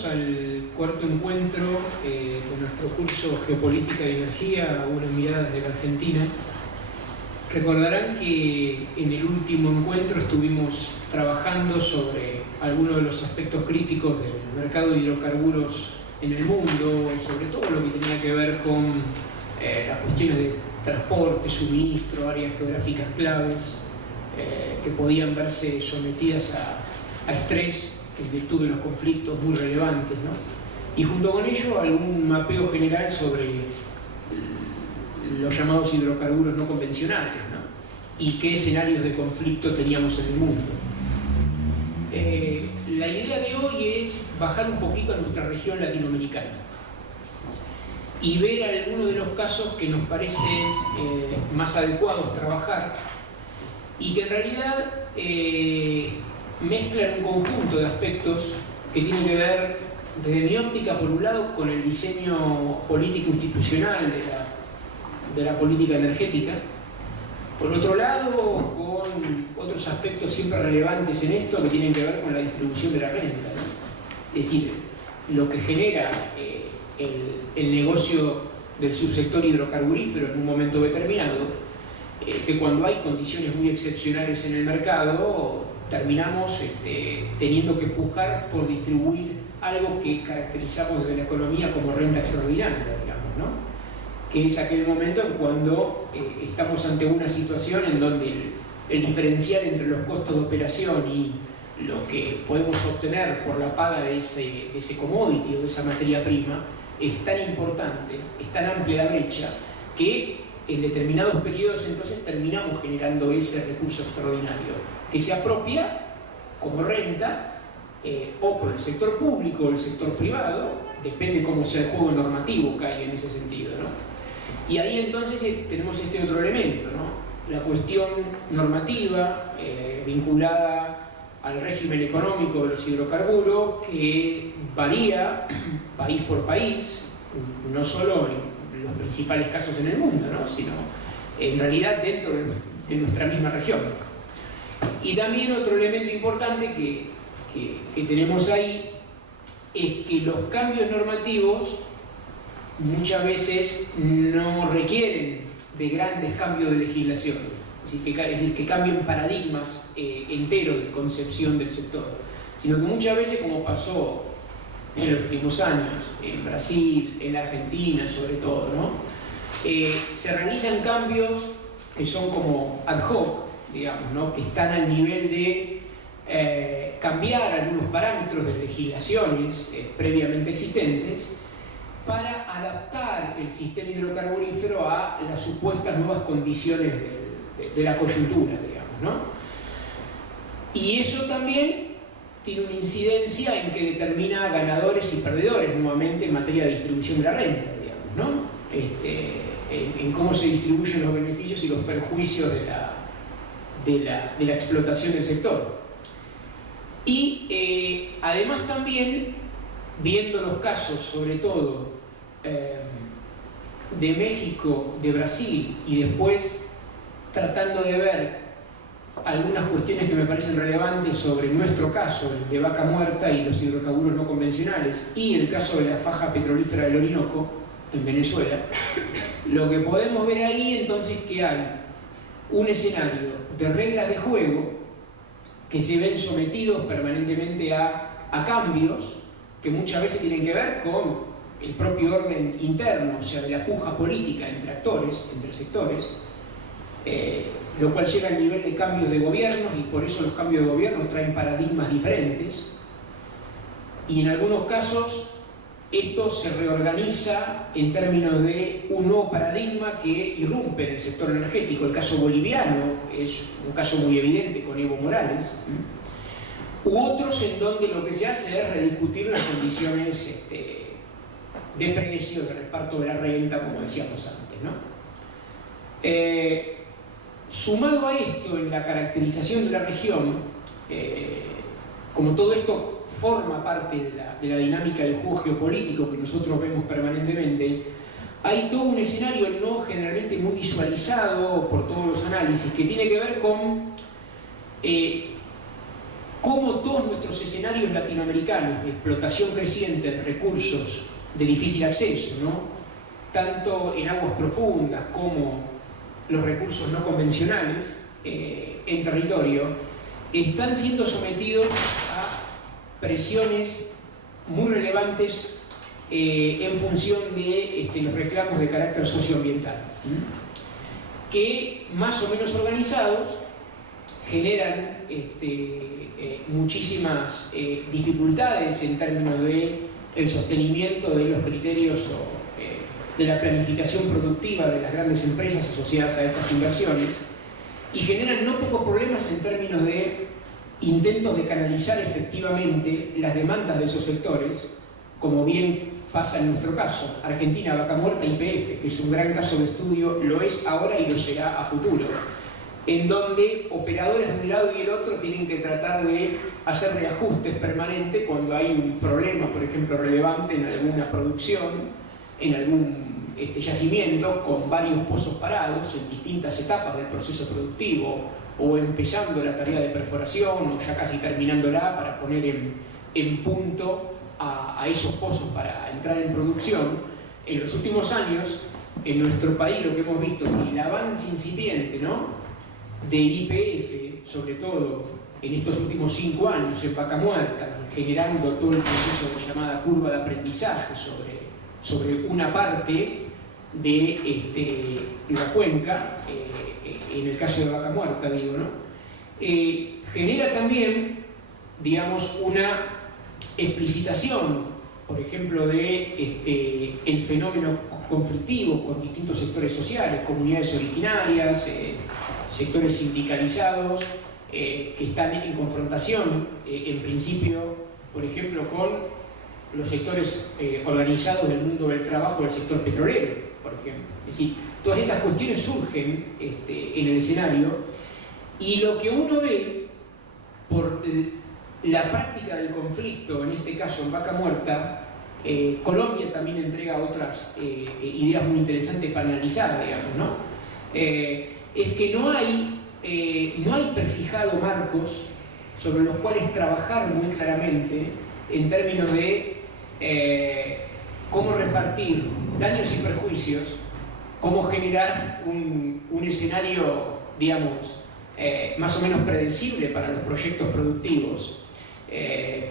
Bienvenidos al cuarto encuentro de nuestro curso Geopolítica y Energía, una mirada desde la Argentina. Recordarán que en el último encuentro estuvimos trabajando sobre algunos de los aspectos críticos del mercado de hidrocarburos en el mundo, sobre todo lo que tenía que ver con las cuestiones de transporte, suministro, áreas geográficas claves que podían verse sometidas a estrés en virtud de los conflictos muy relevantes, ¿no? Y junto con ello algún mapeo general sobre los llamados hidrocarburos no convencionales, ¿no? Y qué escenarios de conflicto teníamos en el mundo. La idea de hoy es bajar un poquito a nuestra región latinoamericana y ver algunos de los casos que nos parecen más adecuados trabajar y que en realidad mezclan un conjunto de aspectos que tienen que ver, desde mi óptica, por un lado, con el diseño político-institucional de la política energética, por otro lado, con otros aspectos siempre relevantes en esto que tienen que ver con la distribución de la renta, ¿no? Es decir, lo que genera el negocio del subsector hidrocarburífero en un momento determinado, que cuando hay condiciones muy excepcionales en el mercado, terminamos teniendo que pujar por distribuir algo que caracterizamos desde la economía como renta extraordinaria, digamos, ¿no? Que es aquel momento en cuando estamos ante una situación en donde el diferencial entre los costos de operación y lo que podemos obtener por la paga de ese commodity o de esa materia prima es tan importante, es tan amplia la brecha, que en determinados periodos entonces terminamos generando ese recurso extraordinario que se apropia como renta o por el sector público o el sector privado, depende cómo sea el juego normativo que hay en ese sentido, ¿no? Y ahí entonces tenemos este otro elemento, ¿no? La cuestión normativa vinculada al régimen económico de los hidrocarburos, que varía país por país, no solo en los principales casos en el mundo, ¿no? Sino en realidad dentro de nuestra misma región. Y también otro elemento importante que tenemos ahí es que los cambios normativos muchas veces no requieren de grandes cambios de legislación, es decir, que cambien paradigmas enteros de concepción del sector, sino que muchas veces, como pasó en los últimos años, en Brasil, en Argentina sobre todo, ¿no? Se realizan cambios que son como ad hoc, digamos, ¿no? Que están al nivel de cambiar algunos parámetros de legislaciones previamente existentes para adaptar el sistema hidrocarburífero a las supuestas nuevas condiciones de la coyuntura, digamos, ¿no? Y eso también tiene una incidencia en que determina ganadores y perdedores nuevamente en materia de distribución de la renta, digamos, ¿no? En cómo se distribuyen los beneficios y los perjuicios de la explotación del sector. Y además también, viendo los casos sobre todo de México, de Brasil, y después tratando de ver algunas cuestiones que me parecen relevantes sobre nuestro caso, el de Vaca Muerta y los hidrocarburos no convencionales, y el caso de la faja petrolífera del Orinoco en Venezuela, lo que podemos ver ahí entonces es que hay un escenario de reglas de juego que se ven sometidos permanentemente a cambios que muchas veces tienen que ver con el propio orden interno, o sea, de la puja política entre actores, entre sectores, lo cual llega al nivel de cambios de gobiernos, y por eso los cambios de gobiernos traen paradigmas diferentes, y en algunos casos esto se reorganiza en términos de un nuevo paradigma que irrumpe en el sector energético. El caso boliviano es un caso muy evidente con Evo Morales, u otros en donde lo que se hace es rediscutir las condiciones de precio, de reparto de la renta, como decíamos antes, ¿no? Sumado a esto, en la caracterización de la región, como todo esto forma parte de la dinámica del juego geopolítico que nosotros vemos permanentemente, hay todo un escenario no generalmente muy visualizado por todos los análisis que tiene que ver con cómo todos nuestros escenarios latinoamericanos de explotación creciente de recursos de difícil acceso, ¿no?, tanto en aguas profundas como los recursos no convencionales en territorio, están siendo sometidos a presiones muy relevantes en función de los reclamos de carácter socioambiental, que más o menos organizados generan muchísimas dificultades en términos de el sostenimiento de los criterios de la planificación productiva de las grandes empresas asociadas a estas inversiones, y generan no pocos problemas en términos de intentos de canalizar efectivamente las demandas de esos sectores, como bien pasa en nuestro caso, Argentina, Vaca Muerta, YPF, que es un gran caso de estudio, lo es ahora y lo será a futuro, en donde operadores de un lado y el otro tienen que tratar de hacer reajustes permanentes cuando hay un problema, por ejemplo, relevante en alguna producción, en algún yacimiento con varios pozos parados en distintas etapas del proceso productivo, o empezando la tarea de perforación, o ya casi terminándola para poner en punto a esos pozos para entrar en producción. En los últimos años, en nuestro país, lo que hemos visto es el avance incipiente, ¿no?, del YPF, sobre todo en estos últimos 5 años en Vaca Muerta, generando todo el proceso de llamada curva de aprendizaje sobre una parte de la cuenca, en el caso de Vaca Muerta, digo, ¿no? Genera también, digamos, una explicitación, por ejemplo, de el fenómeno conflictivo con distintos sectores sociales, comunidades originarias, sectores sindicalizados, que están en confrontación, en principio, por ejemplo, con los sectores organizados del mundo del trabajo del sector petrolero, por ejemplo. Es decir, todas estas cuestiones surgen en el escenario, y lo que uno ve por la práctica del conflicto, en este caso en Vaca Muerta, Colombia también entrega otras ideas muy interesantes para analizar, digamos, ¿no? Es que no hay prefijado marcos sobre los cuales trabajar muy claramente en términos de cómo repartir daños y perjuicios, cómo generar un escenario, digamos, más o menos predecible para los proyectos productivos,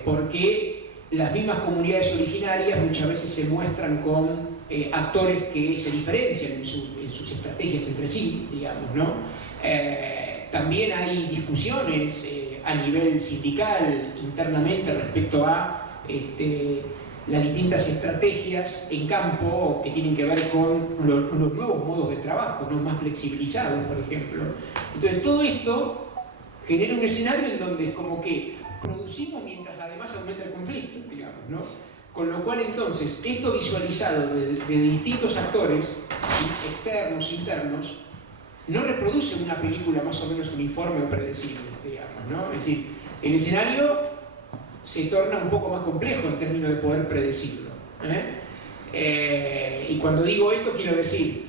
porque las mismas comunidades originarias muchas veces se muestran con actores que se diferencian en sus estrategias entre sí, digamos, ¿no? También hay discusiones a nivel sindical internamente respecto a las distintas estrategias en campo que tienen que ver con los nuevos modos de trabajo, ¿no?, más flexibilizados, por ejemplo. Entonces todo esto genera un escenario en donde es como que producimos mientras además aumenta el conflicto, digamos, ¿no? Con lo cual entonces esto visualizado de distintos actores, externos, internos, no reproduce una película más o menos uniforme o predecible, digamos, ¿no? Es decir, el escenario se torna un poco más complejo en términos de poder predecirlo, y cuando digo esto quiero decir,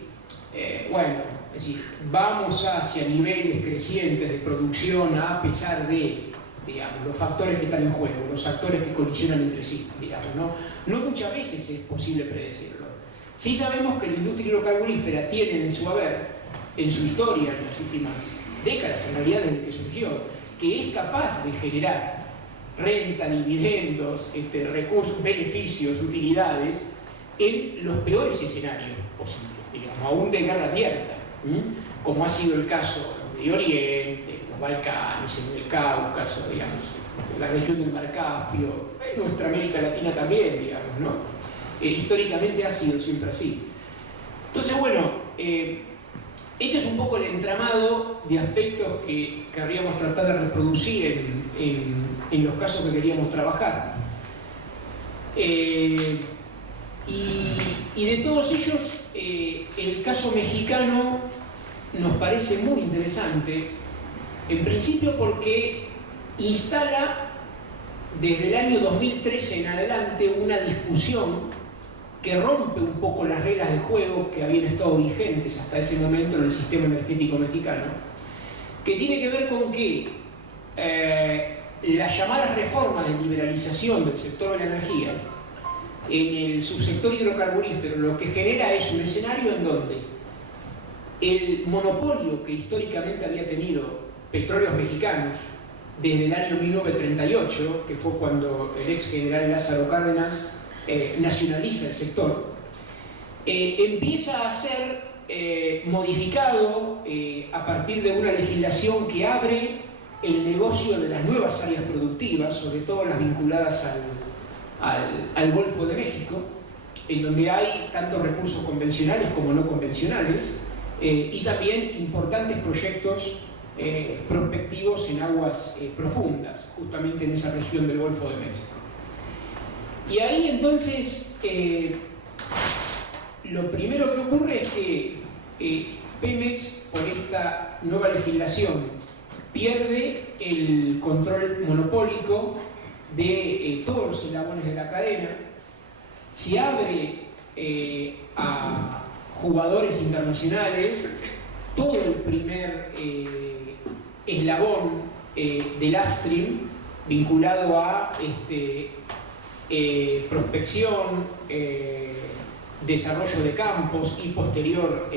bueno, es decir, vamos hacia niveles crecientes de producción a pesar de, digamos, los factores que están en juego, los actores que colisionan entre sí, digamos, ¿no? No muchas veces es posible predecirlo. Sí sabemos que la industria hidrocarburífera tiene en su haber, en su historia, en las últimas décadas, en realidad desde que surgió, que es capaz de generar renta, dividendos, recursos, beneficios, utilidades, en los peores escenarios posibles, digamos, aún de guerra abierta, como ha sido el caso de Medio Oriente, los Balcanes, en el Cáucaso, digamos, la región del Mar Caspio, en nuestra América Latina también, digamos, ¿no? Históricamente ha sido siempre así. Entonces, bueno, este es un poco el entramado de aspectos que querríamos tratar de reproducir en los casos que queríamos trabajar. Y de todos ellos, el caso mexicano nos parece muy interesante, en principio porque instala desde el año 2013 en adelante una discusión que rompe un poco las reglas de juego que habían estado vigentes hasta ese momento en el sistema energético mexicano, que tiene que ver con que las llamadas reformas de liberalización del sector de la energía en el subsector hidrocarburífero lo que genera es un escenario en donde el monopolio que históricamente había tenido Petróleos Mexicanos desde el año 1938, que fue cuando el ex general Lázaro Cárdenas nacionaliza el sector, empieza a ser modificado a partir de una legislación que abre el negocio de las nuevas áreas productivas, sobre todo las vinculadas al Golfo de México, en donde hay tanto recursos convencionales como no convencionales, y también importantes proyectos prospectivos en aguas profundas, justamente en esa región del Golfo de México. Y ahí entonces lo primero que ocurre es que Pemex, por esta nueva legislación, pierde el control monopólico de todos los eslabones de la cadena, se abre a jugadores internacionales todo el primer eslabón del upstream vinculado a prospección, desarrollo de campos y posterior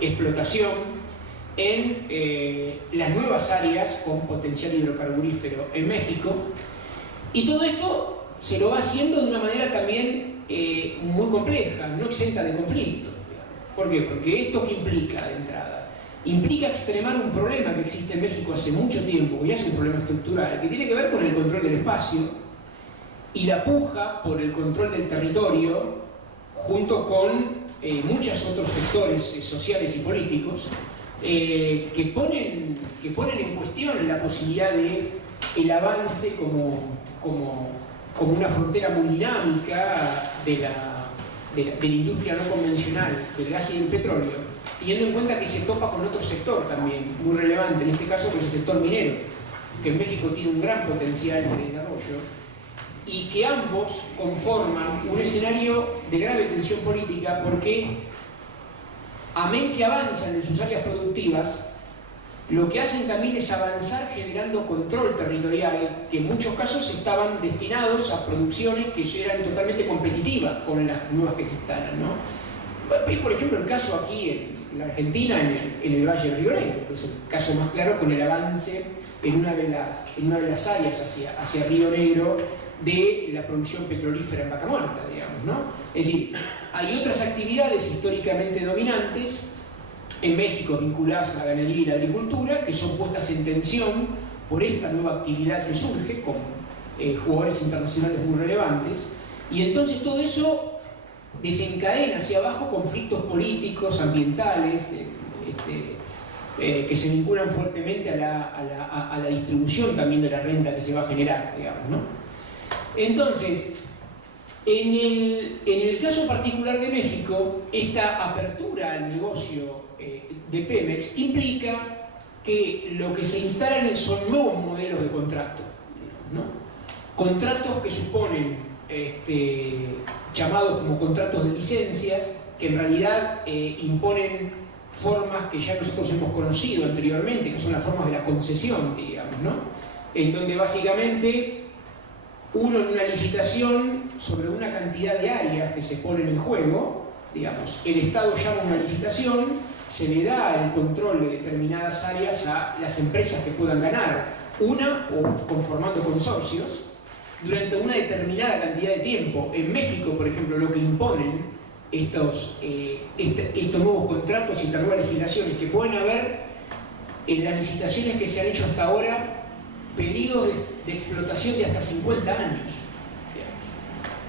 explotación en las nuevas áreas con potencial hidrocarburífero en México. Y todo esto se lo va haciendo de una manera también muy compleja, no exenta de conflicto. ¿Por qué? Porque esto que implica de entrada, implica extremar un problema que existe en México hace mucho tiempo, que ya es un problema estructural, que tiene que ver con el control del espacio y la puja por el control del territorio, junto con muchos otros sectores sociales y políticos que ponen en cuestión la posibilidad de el avance como una frontera muy dinámica de la industria no convencional del gas y del petróleo, teniendo en cuenta que se topa con otro sector también muy relevante, en este caso que es el sector minero, que en México tiene un gran potencial de desarrollo, y que ambos conforman un escenario de grave tensión política porque, amén que avanzan en sus áreas productivas, lo que hacen también es avanzar generando control territorial, que en muchos casos estaban destinados a producciones que eran totalmente competitivas con las nuevas que se instalan, ¿no? Es, por ejemplo, el caso aquí en la Argentina, en el Valle de Río Negro, que es el caso más claro con el avance en una de las áreas hacia Río Negro de la producción petrolífera en Vaca Muerta, digamos, ¿no? Es decir, hay otras actividades históricamente dominantes en México vinculadas a la ganadería y la agricultura que son puestas en tensión por esta nueva actividad que surge con jugadores internacionales muy relevantes, y entonces todo eso desencadena hacia abajo conflictos políticos, ambientales, que se vinculan fuertemente a la distribución también de la renta que se va a generar, digamos, ¿no? Entonces, en el caso particular de México, esta apertura al negocio de Pemex implica que lo que se instalan son nuevos modelos de contrato, ¿no? Contratos que suponen llamados como contratos de licencias, que en realidad imponen formas que ya nosotros hemos conocido anteriormente, que son las formas de la concesión, digamos, ¿no? En donde básicamente uno en una licitación sobre una cantidad de áreas que se ponen en juego, digamos, el Estado llama una licitación, se le da el control de determinadas áreas a las empresas que puedan ganar una o conformando consorcios durante una determinada cantidad de tiempo. En México, por ejemplo, lo que imponen estos nuevos contratos y estas nuevas legislaciones que pueden haber en las licitaciones que se han hecho hasta ahora periodos de explotación de hasta 50 años, digamos.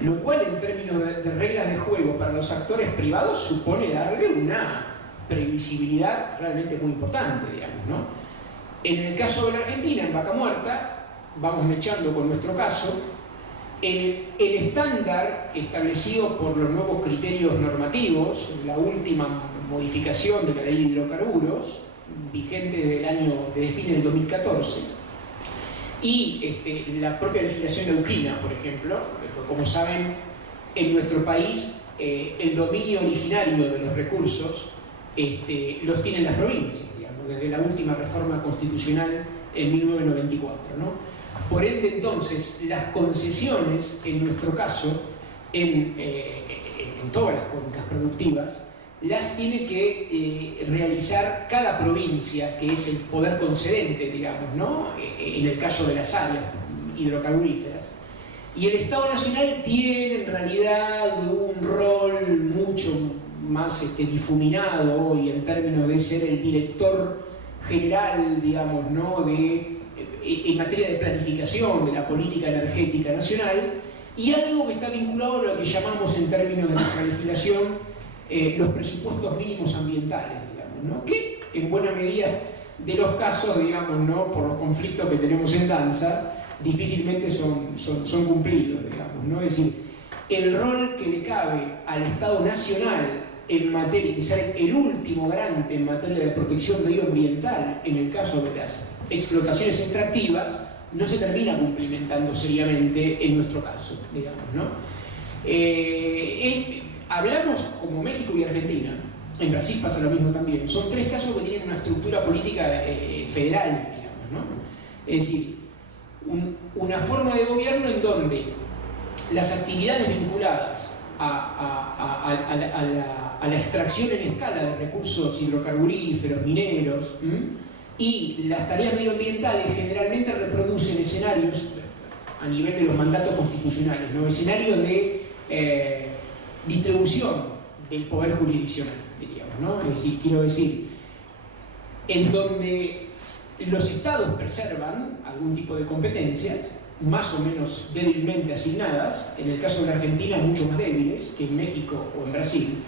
Lo cual en términos de reglas de juego para los actores privados supone darle una previsibilidad realmente muy importante, digamos, ¿no? En el caso de la Argentina, en Vaca Muerta, vamos mechando con nuestro caso, el estándar establecido por los nuevos criterios normativos, la última modificación de la ley de hidrocarburos, vigente desde fines del 2014, y la propia legislación neuquina, por ejemplo, como saben, en nuestro país el dominio originario de los recursos los tienen las provincias, digamos, desde la última reforma constitucional en 1994, ¿no? Por ende, entonces, las concesiones, en nuestro caso, en todas las cuencas productivas, las tiene que realizar cada provincia, que es el poder concedente, digamos, ¿no? En el caso de las áreas hidrocarburíferas. Y el Estado Nacional tiene en realidad un rol mucho más difuminado hoy en términos de ser el director general, digamos, ¿no? En materia de planificación de la política energética nacional, y algo que está vinculado a lo que llamamos en términos de nuestra legislación los presupuestos mínimos ambientales, digamos, ¿no? Que en buena medida de los casos, digamos, ¿no? Por los conflictos que tenemos en danza, difícilmente son cumplidos, digamos, ¿no? Es decir, el rol que le cabe al Estado Nacional en materia de ser el último garante en materia de protección medioambiental en el caso de las explotaciones extractivas no se termina cumplimentando seriamente en nuestro caso, digamos, ¿no? Hablamos como México y Argentina, en Brasil pasa lo mismo también, son tres casos que tienen una estructura política federal, digamos, ¿no? Es decir, una forma de gobierno en donde las actividades vinculadas a la extracción en escala de recursos hidrocarburíferos, mineros, y las tareas medioambientales generalmente reproducen escenarios a nivel de los mandatos constitucionales, ¿no? Escenarios de distribución del poder jurisdiccional, diríamos, ¿no? Es decir, quiero decir, en donde los estados preservan algún tipo de competencias, más o menos débilmente asignadas, en el caso de la Argentina mucho más débiles que en México o en Brasil,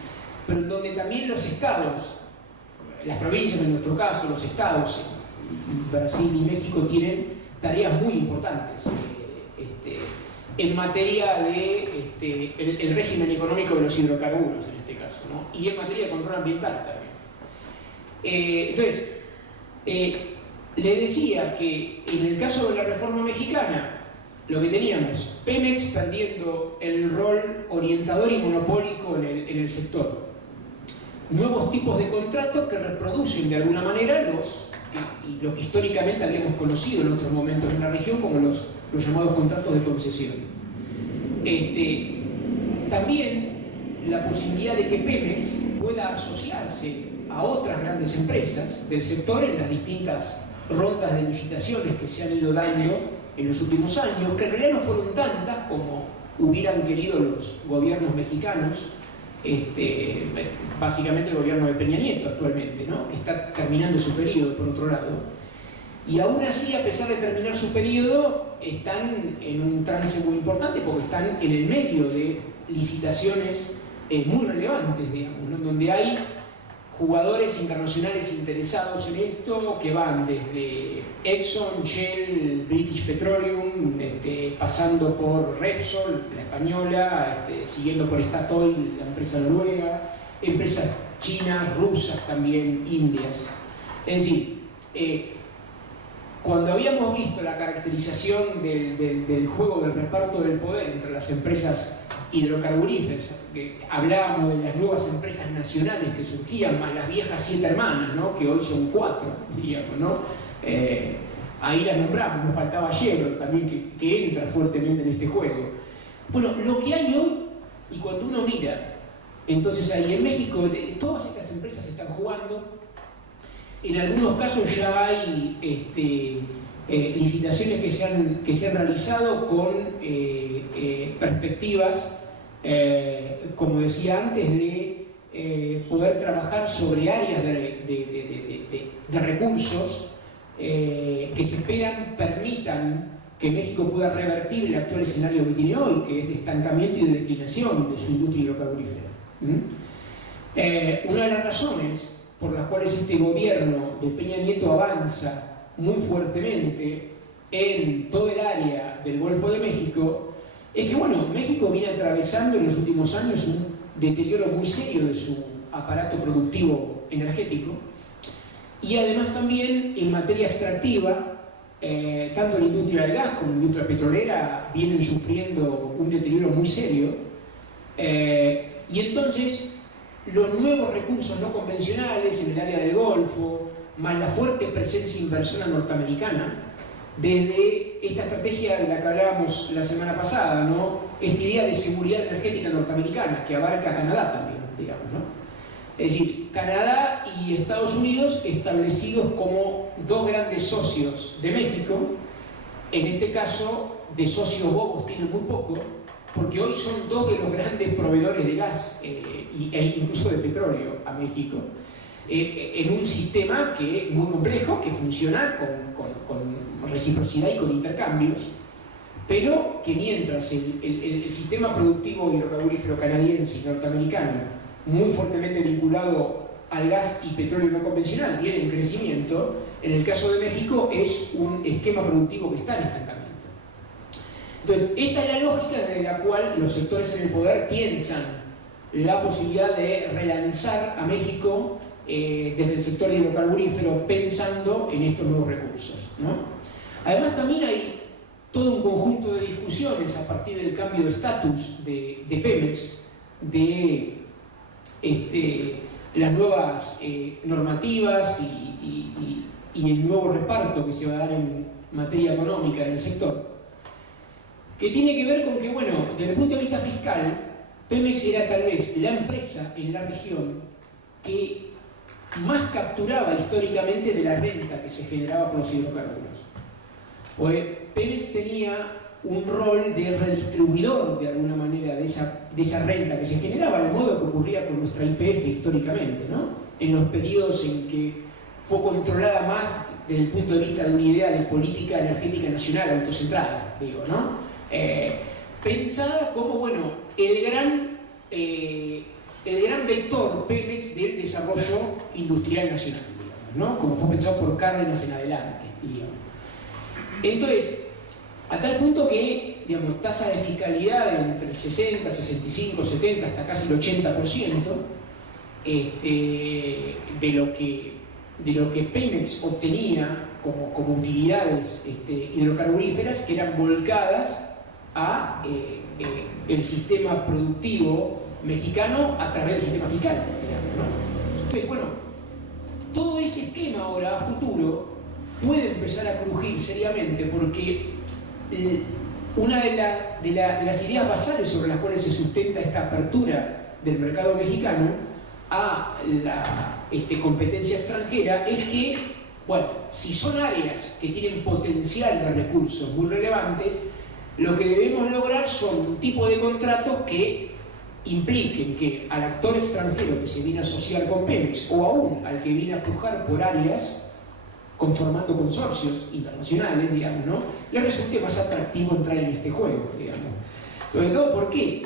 pero en donde también los estados, las provincias en nuestro caso, los estados, Brasil y México, tienen tareas muy importantes en materia de el régimen económico de los hidrocarburos, en este caso, ¿no? Y en materia de control ambiental también. Entonces, le decía que en el caso de la reforma mexicana, lo que teníamos, Pemex perdiendo el rol orientador y monopólico en el sector. Nuevos tipos de contratos que reproducen de alguna manera lo que históricamente habíamos conocido en otros momentos en la región como los llamados contratos de concesión. También la posibilidad de que Pemex pueda asociarse a otras grandes empresas del sector en las distintas rondas de licitaciones que se han ido dando en los últimos años, que en realidad no fueron tantas como hubieran querido los gobiernos mexicanos, básicamente el gobierno de Peña Nieto actualmente, ¿no? Que está terminando su periodo, por otro lado. Y aún así, a pesar de terminar su periodo, están en un trance muy importante porque están en el medio de licitaciones muy relevantes, digamos, ¿no? Donde hay jugadores internacionales interesados en esto que van desde Exxon, Shell, British Petroleum, pasando por Repsol, la española, siguiendo por Statoil, la empresa noruega, empresas chinas, rusas también, indias. Es decir, cuando habíamos visto la caracterización del juego del reparto del poder entre las empresas hidrocarburíferas, que hablábamos de las nuevas empresas nacionales que surgían, más las viejas 7 hermanas, ¿no? Que hoy son 4, diríamos, ¿no? Ahí las nombramos, nos faltaba Chevron también, que entra fuertemente en este juego. Bueno, lo que hay hoy, y cuando uno mira, entonces ahí en México, todas estas empresas están jugando. En algunos casos ya hay licitaciones que se han realizado con perspectivas, como decía antes, de poder trabajar sobre áreas de recursos que se esperan permitan que México pueda revertir el actual escenario que tiene hoy, que es de estancamiento y de declinación de su industria hidrocarburífera. Una de las razones por las cuales este gobierno de Peña Nieto avanza muy fuertemente en todo el área del Golfo de México es que, bueno, México viene atravesando en los últimos años un deterioro muy serio de su aparato productivo energético, y además también en materia extractiva, tanto la industria del gas como la industria petrolera vienen sufriendo un deterioro muy serio, y entonces los nuevos recursos no convencionales en el área del Golfo, más la fuerte presencia inversora norteamericana, desde esta estrategia de la que hablábamos la semana pasada, ¿no? Esta idea de seguridad energética norteamericana, que abarca a Canadá también, digamos, ¿no? Es decir, Canadá y Estados Unidos establecidos como dos grandes socios de México. En este caso, de socios bobos tienen muy poco, porque hoy son dos de los grandes proveedores de gas e incluso de petróleo a México, en un sistema muy complejo, que funciona con reciprocidad y con intercambios, pero que mientras el sistema productivo hidrocarburífero canadiense y norteamericano, muy fuertemente vinculado al gas y petróleo no convencional, viene en crecimiento, en el caso de México es un esquema productivo que está en estancamiento. Entonces, esta es la lógica desde la cual los sectores en el poder piensan la posibilidad de relanzar a México desde el sector hidrocarburífero, pensando en estos nuevos recursos, ¿no? Además, también hay todo un conjunto de discusiones a partir del cambio de estatus de Pemex, de las nuevas normativas y el nuevo reparto que se va a dar en materia económica en el sector, que tiene que ver con que, bueno, desde el punto de vista fiscal, Pemex era tal vez la empresa en la región que más capturaba históricamente de la renta que se generaba por los hidrocarburos. Pues Pemex tenía un rol de redistribuidor, de alguna manera, de esa renta que se generaba, de modo que ocurría con nuestra YPF históricamente, ¿no? En los periodos en que fue controlada más desde el punto de vista de una idea de política energética nacional autocentrada, digo, ¿no? Pensada como, bueno, el gran vector Pemex del desarrollo industrial nacional, digamos, ¿no? Como fue pensado por Cárdenas en adelante, digamos. Entonces, a tal punto que, digamos, tasa de fiscalidad entre el 60, 65, 70, hasta casi el 80% de lo que Pemex obtenía como utilidades hidrocarburíferas, que eran volcadas a el sistema productivo mexicano a través del sistema fiscal, digamos, ¿no? Entonces, bueno, todo ese esquema ahora a futuro puede empezar a crujir seriamente, porque una de las ideas basales sobre las cuales se sustenta esta apertura del mercado mexicano a la competencia extranjera es que, bueno, si son áreas que tienen potencial de recursos muy relevantes, lo que debemos lograr son un tipo de contratos que impliquen que al actor extranjero que se viene a asociar con Pemex, o aún al que viene a pujar por áreas conformando consorcios internacionales, digamos, ¿no?, le resulte más atractivo entrar en este juego, digamos. Sobre todo, ¿por qué?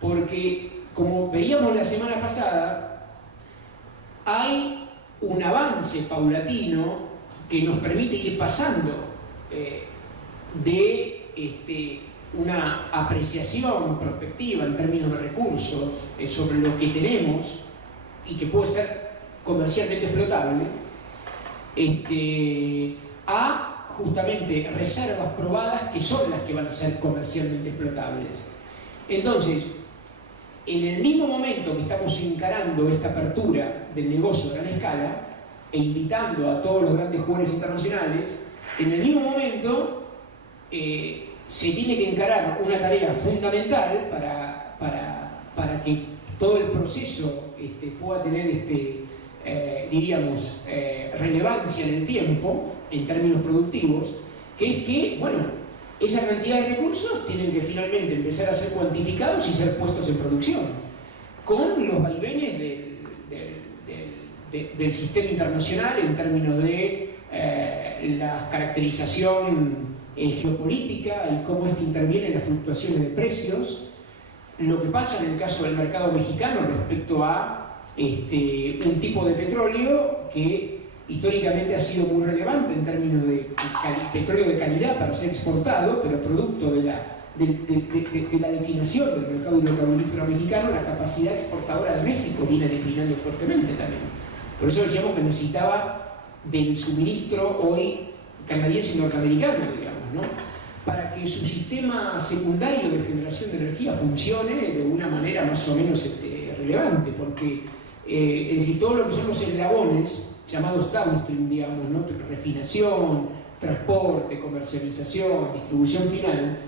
Porque, como veíamos la semana pasada, hay un avance paulatino que nos permite ir pasando de una apreciación prospectiva en términos de recursos sobre lo que tenemos y que puede ser comercialmente explotable, a justamente reservas probadas que son las que van a ser comercialmente explotables. Entonces, en el mismo momento que estamos encarando esta apertura del negocio a gran escala e invitando a todos los grandes jugadores internacionales, en el mismo momento se tiene que encarar una tarea fundamental para que todo el proceso pueda tener diríamos, relevancia en el tiempo, en términos productivos, que es que, bueno, esa cantidad de recursos tienen que finalmente empezar a ser cuantificados y ser puestos en producción, con los vaivenes del sistema internacional en términos de la caracterización geopolítica y cómo interviene en las fluctuaciones de precios, lo que pasa en el caso del mercado mexicano respecto a un tipo de petróleo que históricamente ha sido muy relevante en términos de petróleo de calidad para ser exportado, pero producto de la declinación del mercado hidrocarburífero mexicano, la capacidad exportadora de México viene declinando fuertemente también. Por eso decíamos que necesitaba del suministro hoy canadiense y norteamericano, digamos, ¿no?, para que su sistema secundario de generación de energía funcione de una manera más o menos relevante, porque es decir, todo lo que son los eslabones llamados downstream, digamos, ¿no?, refinación, transporte, comercialización, distribución final,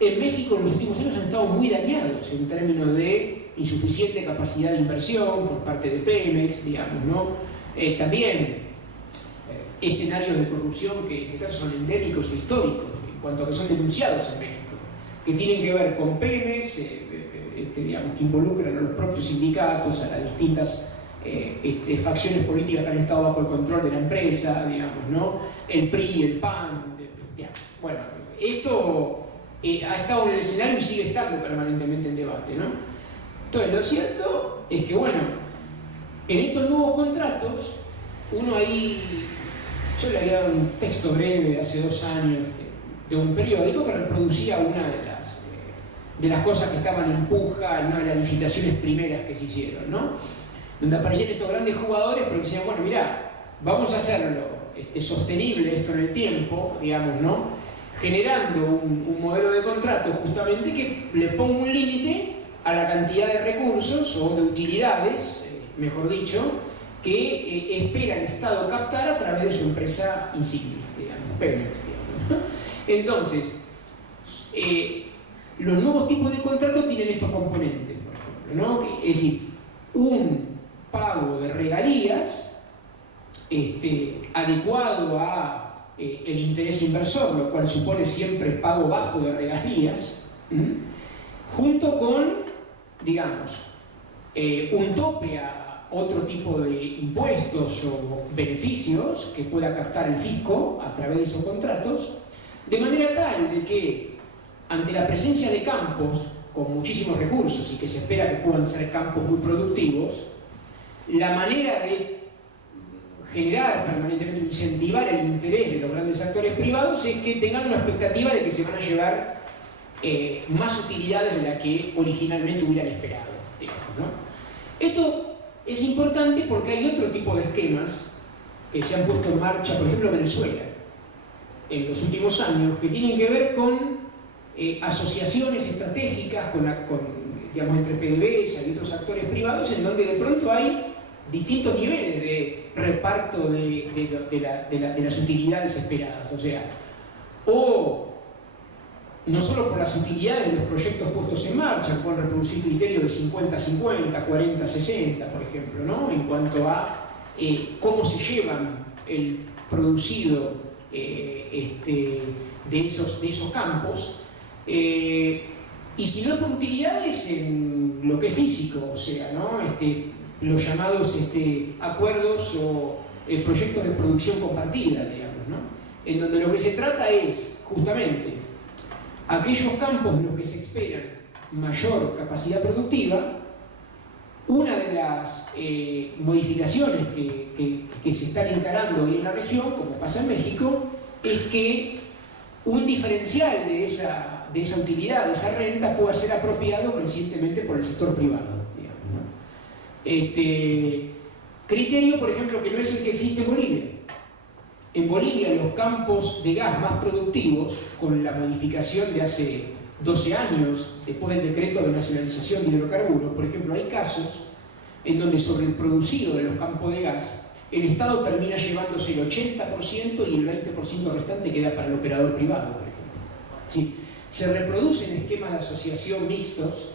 en México en los últimos años han estado muy dañados en términos de insuficiente capacidad de inversión por parte de Pemex, digamos, ¿no? También escenarios de corrupción que en este caso son endémicos e históricos, en cuanto a que son denunciados en México, que tienen que ver con Pemex, digamos, que involucran a los propios sindicatos, a las distintas facciones políticas que han estado bajo el control de la empresa, digamos, ¿no? El PRI, el PAN, digamos. Bueno, esto ha estado en el escenario y sigue estando permanentemente en debate, ¿no? Entonces, lo cierto es que, bueno, en estos nuevos contratos, uno ahí, yo le había dado un texto breve de hace 2 años de un periódico que reproducía una de las cosas que estaban en puja en una de las licitaciones primeras que se hicieron, ¿no? Donde aparecían estos grandes jugadores, pero que decían, bueno, mirá, vamos a hacerlo sostenible esto en el tiempo, digamos, ¿no? Generando un modelo de contrato justamente que le ponga un límite a la cantidad de recursos o de utilidades, mejor dicho, que espera el Estado captar a través de su empresa insignia, digamos, Pemex, digamos. Entonces, los nuevos tipos de contratos tienen estos componentes, por ejemplo, ¿no? Es decir, un pago de regalías adecuado a el interés inversor, lo cual supone siempre pago bajo de regalías, junto con, digamos, un tope a otro tipo de impuestos o beneficios que pueda captar el fisco a través de esos contratos, de manera tal de que ante la presencia de campos con muchísimos recursos y que se espera que puedan ser campos muy productivos, la manera de generar permanentemente, incentivar el interés de los grandes actores privados es que tengan una expectativa de que se van a llevar más utilidades de la que originalmente hubieran esperado, digamos, ¿no? Esto es importante porque hay otro tipo de esquemas que se han puesto en marcha, por ejemplo, en Venezuela, en los últimos años, que tienen que ver con asociaciones estratégicas digamos, entre PDVSA y otros actores privados, en donde de pronto hay distintos niveles de reparto de las utilidades esperadas. O sea, o no solo por las utilidades de los proyectos puestos en marcha, pueden reproducir criterios de 50-50, 40-60, por ejemplo, ¿no? En cuanto a cómo se llevan el producido de esos campos. Y si no es por utilidades en lo que es físico, o sea, ¿no? Los llamados acuerdos o proyectos de producción compartida, digamos, ¿no? En donde lo que se trata es, justamente, aquellos campos en los que se espera mayor capacidad productiva. Una de las modificaciones que se están encarando hoy en la región, como pasa en México, es que un diferencial de esa utilidad, de esa renta, pueda ser apropiado crecientemente por el sector privado, digamos, ¿no? Criterio, por ejemplo, que no es el que existe en Bolivia. En Bolivia, los campos de gas más productivos, con la modificación de hace 12 años, después del decreto de nacionalización de hidrocarburos, por ejemplo, hay casos en donde sobre el producido de los campos de gas, el Estado termina llevándose el 80% y el 20% restante queda para el operador privado, por ejemplo. ¿Sí? Se reproducen esquemas de asociación mixtos,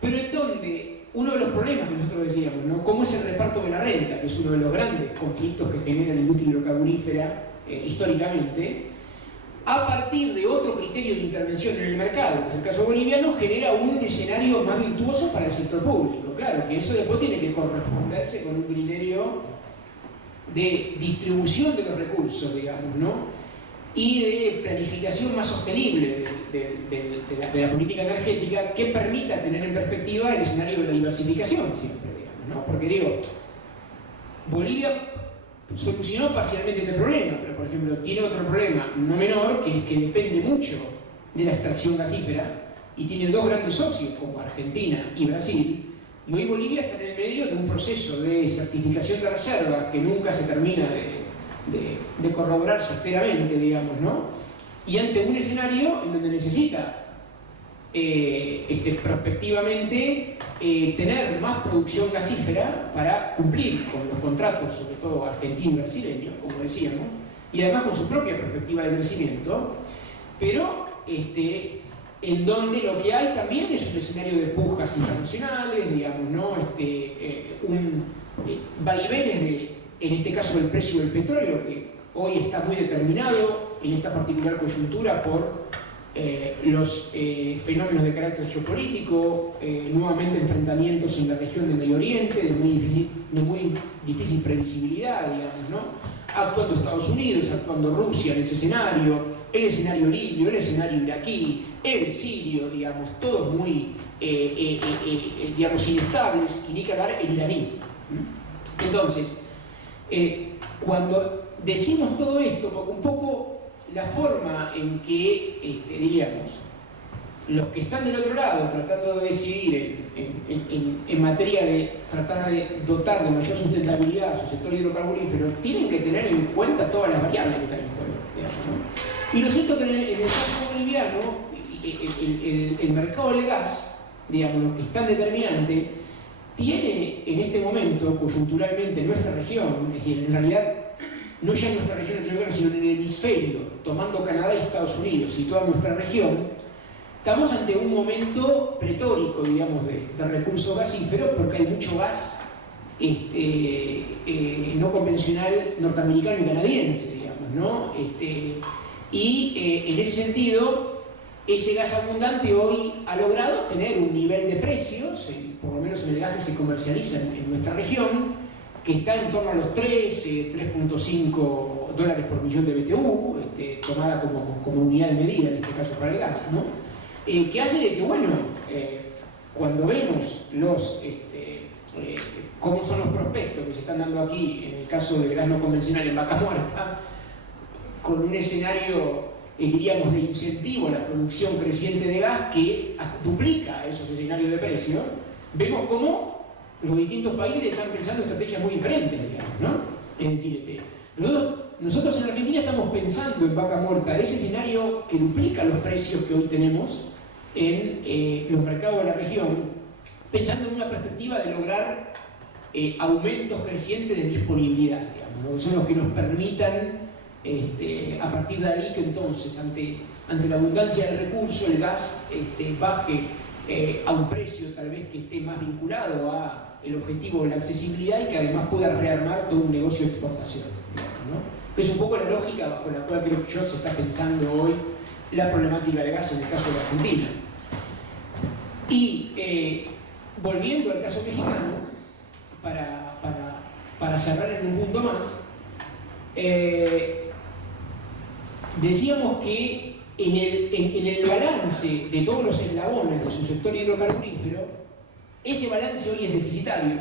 pero es donde uno de los problemas que nosotros decíamos, ¿no? ¿Cómo es el reparto de la renta? Que es uno de los grandes conflictos que genera la industria hidrocarburífera históricamente, a partir de otro criterio de intervención en el mercado, que en el caso boliviano genera un escenario más virtuoso para el sector público. Claro, que eso después tiene que corresponderse con un criterio de distribución de los recursos, digamos, ¿no? Y de planificación más sostenible de la política energética que permita tener en perspectiva el escenario de la diversificación siempre, digamos, ¿no? Porque digo, Bolivia solucionó parcialmente este problema, pero por ejemplo tiene otro problema no menor, que es que depende mucho de la extracción gasífera y tiene dos grandes socios como Argentina y Brasil, y hoy Bolivia está en el medio de un proceso de certificación de reservas que nunca se termina de corroborar certeramente, digamos, ¿no? Y ante un escenario en donde necesita prospectivamente tener más producción gasífera para cumplir con los contratos, sobre todo argentino y brasileño, como decíamos, y además con su propia perspectiva de crecimiento, pero en donde lo que hay también es un escenario de pujas internacionales, digamos, ¿no? Vaivenes en este caso del precio del petróleo, que hoy está muy determinado en esta particular coyuntura por los fenómenos de carácter geopolítico, nuevamente enfrentamientos en la región del Medio Oriente, de muy difícil previsibilidad, digamos, ¿no? Actuando Estados Unidos, actuando Rusia en ese escenario, el escenario libio, el escenario iraquí, el sirio, digamos, todos muy, digamos, inestables, y ni que hablar el iraní. Entonces, cuando decimos todo esto, porque un poco la forma en que, diríamos, los que están del otro lado tratando de decidir en materia de tratar de dotar de mayor sustentabilidad a su sector hidrocarburífero, tienen que tener en cuenta todas las variables que están en juego, digamos, ¿no? Y lo cierto que en el caso boliviano, el mercado del gas, digamos, lo que es tan determinante, tiene en este momento, coyunturalmente, en nuestra región, es decir, en realidad, no ya en nuestra región latinoamericana, sino en el hemisferio, tomando Canadá y Estados Unidos y toda nuestra región, estamos ante un momento pletórico, digamos, de recursos gasíferos, porque hay mucho gas no convencional norteamericano y canadiense, digamos, ¿no? En ese sentido, ese gas abundante hoy ha logrado tener un nivel de precios, por lo menos en el gas que se comercializa en nuestra región, que está en torno a los 3.5 dólares por millón de BTU, tomada como unidad de medida, en este caso para el gas, ¿no? Que hace de que, bueno, cuando vemos cómo son los prospectos que se están dando aquí, en el caso del gas no convencional en Vaca Muerta, con un escenario, diríamos, de incentivo a la producción creciente de gas que duplica esos escenarios de precio, vemos cómo los distintos países están pensando estrategias muy diferentes, digamos, ¿no? Es decir, nosotros en Argentina estamos pensando en Vaca Muerta, ese escenario que duplica los precios que hoy tenemos en los mercados de la región, pensando en una perspectiva de lograr aumentos crecientes de disponibilidad, digamos, ¿no? Que son los que nos permitan, a partir de ahí, que entonces, ante la abundancia del recurso, el gas baje a un precio tal vez que esté más vinculado a el objetivo de la accesibilidad y que además pueda rearmar todo un negocio de exportación, digamos, ¿no? Es un poco la lógica bajo la cual creo que se está pensando hoy la problemática del gas en el caso de Argentina. Y volviendo al caso mexicano, para cerrar en un punto más, decíamos que en el balance de todos los eslabones de su sector hidrocarburífero, ese balance hoy es deficitario.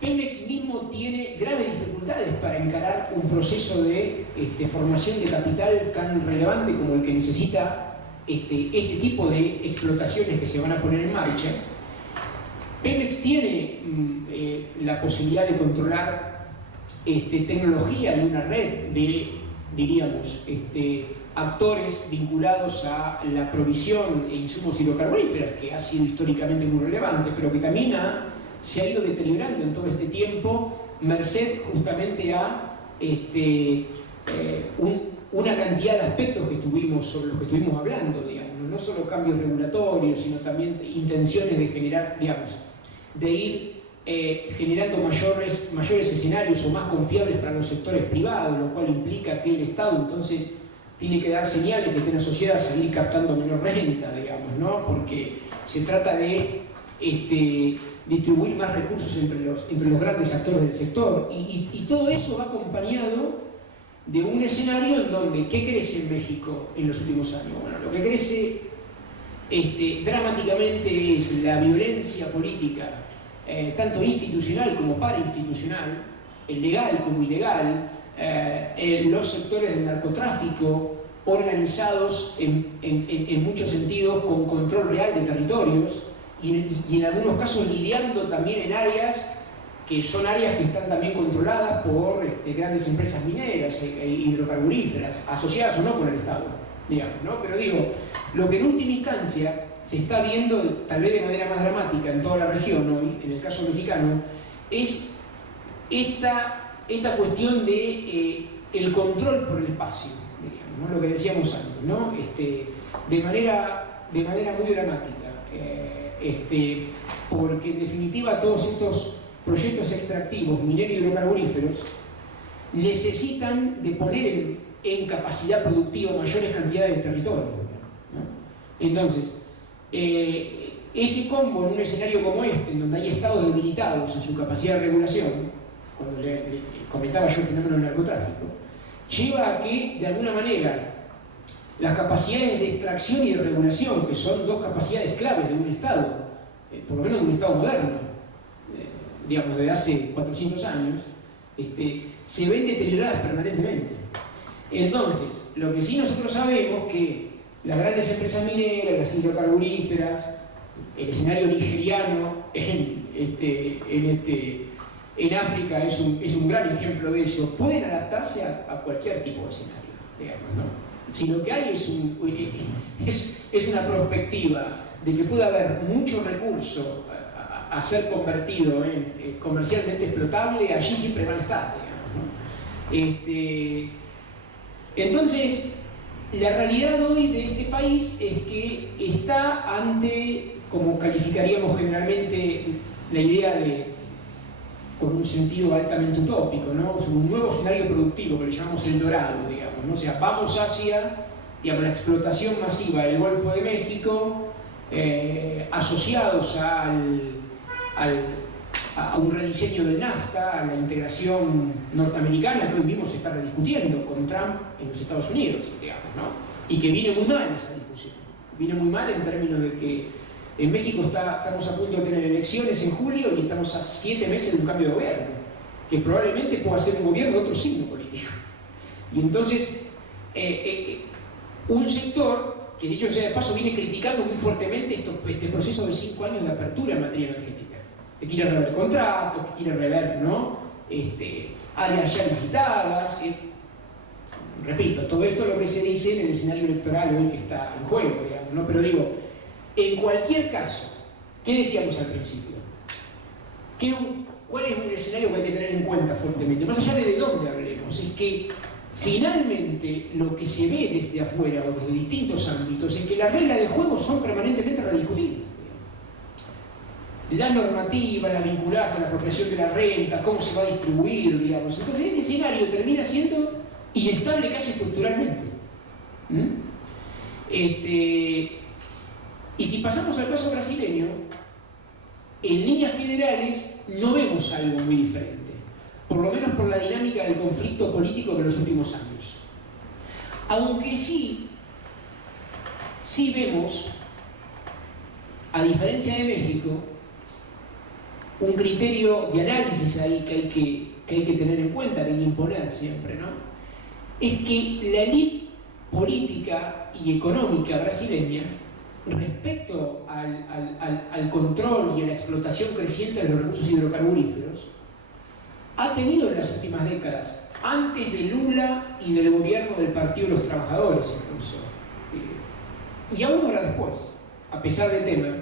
Pemex mismo tiene graves dificultades para encarar un proceso de formación de capital tan relevante como el que necesita este tipo de explotaciones que se van a poner en marcha. Pemex tiene la posibilidad de controlar tecnología de una red de, diríamos, actores vinculados a la provisión e insumos hidrocarburíferos, que ha sido históricamente muy relevante, pero que también se ha ido deteriorando en todo este tiempo, merced justamente a una cantidad de aspectos sobre los que estuvimos hablando, digamos, no solo cambios regulatorios, sino también intenciones de generar, digamos, de ir generando mayores escenarios o más confiables para los sectores privados, lo cual implica que el Estado entonces tiene que dar señales que estén asociadas a seguir captando menor renta, digamos, ¿no? Porque se trata de distribuir más recursos entre los grandes actores del sector, y todo eso va acompañado de un escenario en donde, ¿qué crece en México en los últimos años? Bueno, lo que crece dramáticamente es la violencia política, tanto institucional como parainstitucional, legal como ilegal, los sectores del narcotráfico organizados en muchos sentidos con control real de territorios y en algunos casos lidiando también en áreas que son áreas que están también controladas por grandes empresas mineras e hidrocarburíferas, asociadas o no con el Estado, digamos, ¿no? Pero digo, lo que en última instancia se está viendo, tal vez de manera más dramática en toda la región hoy, en el caso mexicano, es esta esta cuestión de el control por el espacio, digamos, ¿no? Lo que decíamos antes, ¿no? De manera muy dramática, porque en definitiva todos estos proyectos extractivos, mineros y hidrocarburíferos, necesitan de poner en capacidad productiva mayores cantidades de territorio, ¿no? Entonces, ese combo en un escenario como este, en donde hay estados debilitados en su capacidad de regulación, cuando le comentaba yo el fenómeno del narcotráfico, lleva a que, de alguna manera, las capacidades de extracción y de regulación, que son dos capacidades claves de un Estado, por lo menos de un Estado moderno, digamos, desde hace 400 años, se ven deterioradas permanentemente. Entonces, lo que sí nosotros sabemos que las grandes empresas mineras, las hidrocarburíferas, el escenario nigeriano en África es un gran ejemplo de eso, pueden adaptarse a cualquier tipo de escenario, digamos, ¿no? Si lo que hay es una perspectiva de que puede haber mucho recurso a ser convertido en comercialmente explotable, allí siempre van a estar, digamos, ¿no? Entonces, la realidad hoy de este país es que está ante, como calificaríamos generalmente la idea con un sentido altamente utópico, ¿no? Un nuevo escenario productivo que le llamamos el dorado, digamos, ¿no? O sea, vamos hacia, digamos, la explotación masiva del Golfo de México, asociados a un rediseño del NAFTA, a la integración norteamericana que hoy mismo se está rediscutiendo con Trump en los Estados Unidos, digamos, ¿no? Y que viene muy mal esa discusión. Viene muy mal en términos de que en México estamos a punto de tener elecciones en julio y estamos a 7 meses de un cambio de gobierno, que probablemente pueda ser un gobierno de otro signo político. Y entonces, un sector que, dicho sea de paso, viene criticando muy fuertemente este proceso de 5 años de apertura en materia energética, que quiere rever contratos, que quiere rever, ¿no? Áreas ya licitadas. Repito, todo esto es lo que se dice en el escenario electoral hoy que está en juego, digamos, ¿no? Pero digo, en cualquier caso, ¿qué decíamos al principio? ¿Cuál es un escenario que hay que tener en cuenta fuertemente? Más allá de dónde hablemos, es que finalmente lo que se ve desde afuera o desde distintos ámbitos es que las reglas de juego son permanentemente rediscutidas. La normativa, las vinculadas a la apropiación de la renta, cómo se va a distribuir, digamos. Entonces ese escenario termina siendo inestable casi estructuralmente. Y si pasamos al caso brasileño, en líneas generales no vemos algo muy diferente, por lo menos por la dinámica del conflicto político de los últimos años. Aunque sí vemos, a diferencia de México, un criterio de análisis ahí que hay que tener en cuenta, que hay que imponer siempre, ¿no? Es que la élite política y económica brasileña, respecto al control y a la explotación creciente de los recursos hidrocarburíferos, ha tenido en las últimas décadas, antes de Lula y del gobierno del Partido de los Trabajadores incluso, y aún ahora después, a pesar del tema,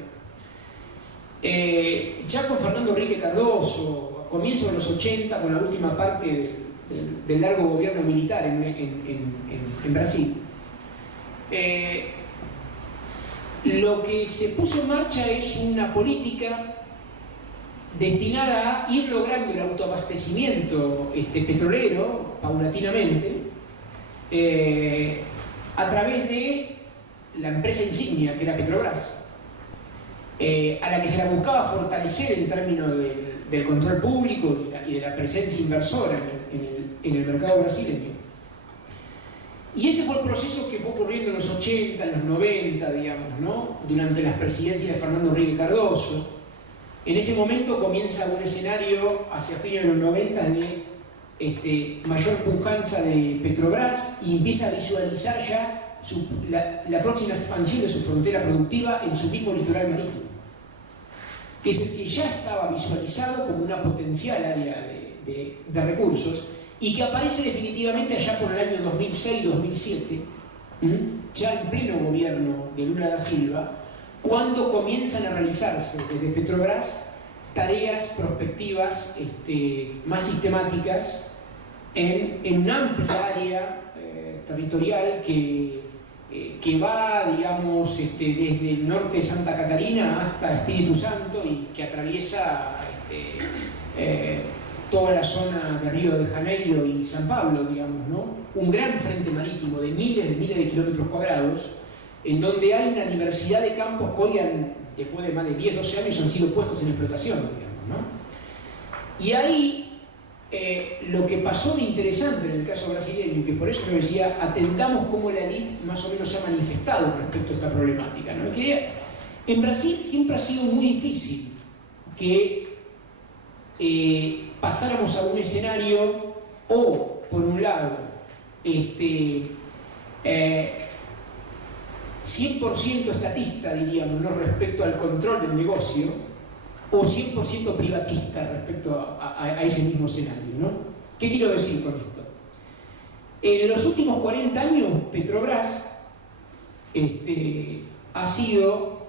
ya con Fernando Henrique Cardoso, a comienzos de los 80, con la última parte del largo gobierno militar en Brasil, lo que se puso en marcha es una política destinada a ir logrando el autoabastecimiento petrolero paulatinamente a través de la empresa insignia que era Petrobras, a la que se la buscaba fortalecer en términos del control público y de la presencia inversora en el mercado brasileño. Y ese fue el proceso que fue ocurriendo en los 80, en los 90, digamos, ¿no? Durante las presidencias de Fernando Henrique Cardoso. En ese momento comienza un escenario hacia fines de los 90 de mayor pujanza de Petrobras y empieza a visualizar ya la próxima expansión de su frontera productiva en su mismo litoral marítimo, que es el que ya estaba visualizado como una potencial área de recursos y que aparece definitivamente allá por el año 2006-2007, ya en pleno gobierno de Lula da Silva, cuando comienzan a realizarse desde Petrobras tareas prospectivas más sistemáticas en una amplia área territorial que va, digamos, desde el norte de Santa Catarina hasta Espíritu Santo y que atraviesa toda la zona de Río de Janeiro y San Pablo, digamos, ¿no? Un gran frente marítimo de miles de kilómetros cuadrados, en donde hay una diversidad de campos que hoy, después de más de 10, 12 años, han sido puestos en explotación, digamos, ¿no? Y ahí lo que pasó de interesante en el caso brasileño, y que por eso me decía, atendamos cómo la élite más o menos se ha manifestado respecto a esta problemática, ¿no? Que en Brasil siempre ha sido muy difícil que pasáramos a un escenario, o por un lado, 100% estatista, diríamos, ¿no? Respecto al control del negocio, o 100% privatista respecto a ese mismo escenario, ¿no? ¿Qué quiero decir con esto? En los últimos 40 años, Petrobras ha sido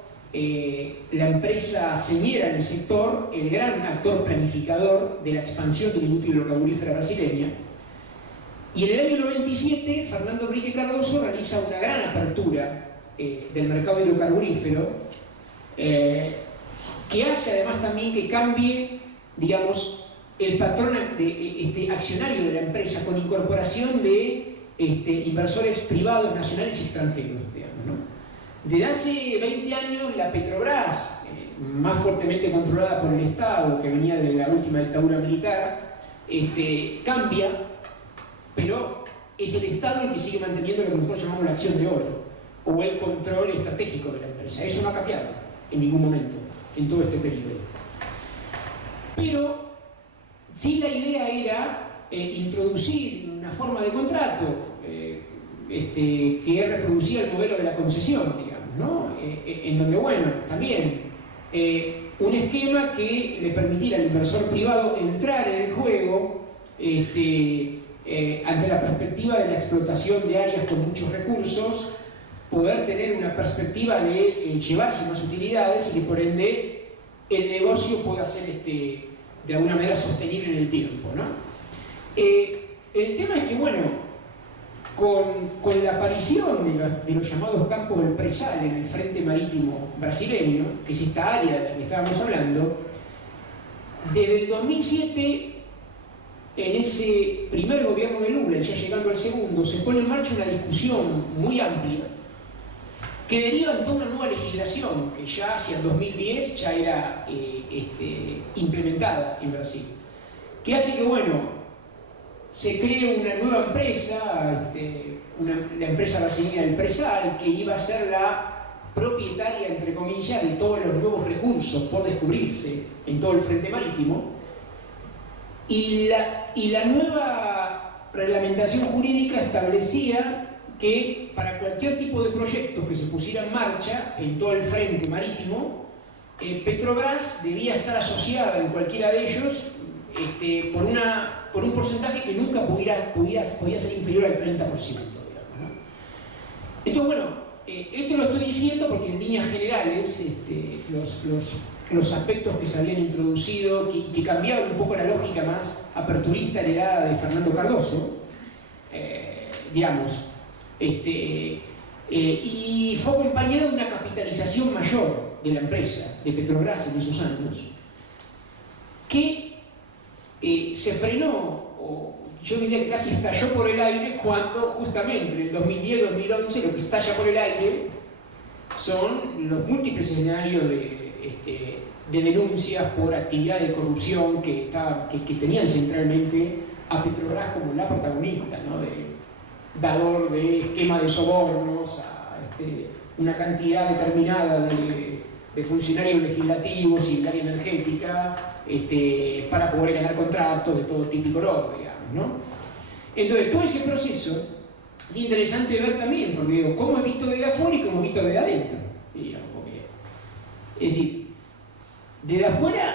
la empresa señera en el sector, el gran actor planificador de la expansión de la industria hidrocarburífera brasileña. Y en el año 97, Fernando Henrique Cardoso realiza una gran apertura del mercado hidrocarburífero, que hace además también que cambie, digamos, el patrón accionario de la empresa con incorporación de inversores privados, nacionales y extranjeros, digamos, ¿no? Desde hace 20 años la Petrobras, más fuertemente controlada por el Estado, que venía de la última dictadura militar, cambia, pero es el Estado el que sigue manteniendo lo que nosotros llamamos la acción de oro, o el control estratégico de la empresa. Eso no ha cambiado en ningún momento en todo este periodo. Pero sí, la idea era introducir una forma de contrato que reproducía el modelo de la concesión, digamos, ¿no? En donde, bueno, también un esquema que le permitiera al inversor privado entrar en el juego ante la perspectiva de la explotación de áreas con muchos recursos, poder tener una perspectiva de llevarse más utilidades y que por ende el negocio pueda ser de alguna manera sostenible en el tiempo, ¿no? El tema es que, bueno, con la aparición de los llamados campos del presal en el frente marítimo brasileño, que es esta área de la que estábamos hablando, desde el 2007, en ese primer gobierno de Lula, y ya llegando al segundo, se pone en marcha una discusión muy amplia que deriva en toda una nueva legislación que ya hacia el 2010 ya era implementada en Brasil, que hace que, bueno, se cree una nueva empresa, la empresa brasileña del Presal, que iba a ser la propietaria, entre comillas, de todos los nuevos recursos por descubrirse en todo el frente marítimo, y la nueva reglamentación jurídica establecía que para cualquier tipo de proyectos que se pusiera en marcha en todo el frente marítimo, Petrobras debía estar asociada en cualquiera de ellos por un porcentaje que nunca podía ser inferior al 30%, digamos, ¿no? Entonces, bueno, esto lo estoy diciendo porque en líneas generales los aspectos que se habían introducido y que cambiaban un poco la lógica más aperturista heredada de Fernando Cardoso, digamos, y fue acompañado de una capitalización mayor de la empresa, de Petrobras en esos años, que se frenó, o yo diría que casi estalló por el aire cuando justamente en el 2010-2011 lo que estalla por el aire son los múltiples escenarios de denuncias por actividades de corrupción que tenían centralmente a Petrobras como la protagonista, ¿no? De dador de esquema de sobornos a una cantidad determinada de funcionarios legislativos y del área energética para poder ganar contratos de todo tipo y color, digamos, ¿no? Entonces, todo ese proceso es interesante ver también, porque digo, cómo es visto desde afuera y cómo es visto desde adentro, digamos, es decir, desde afuera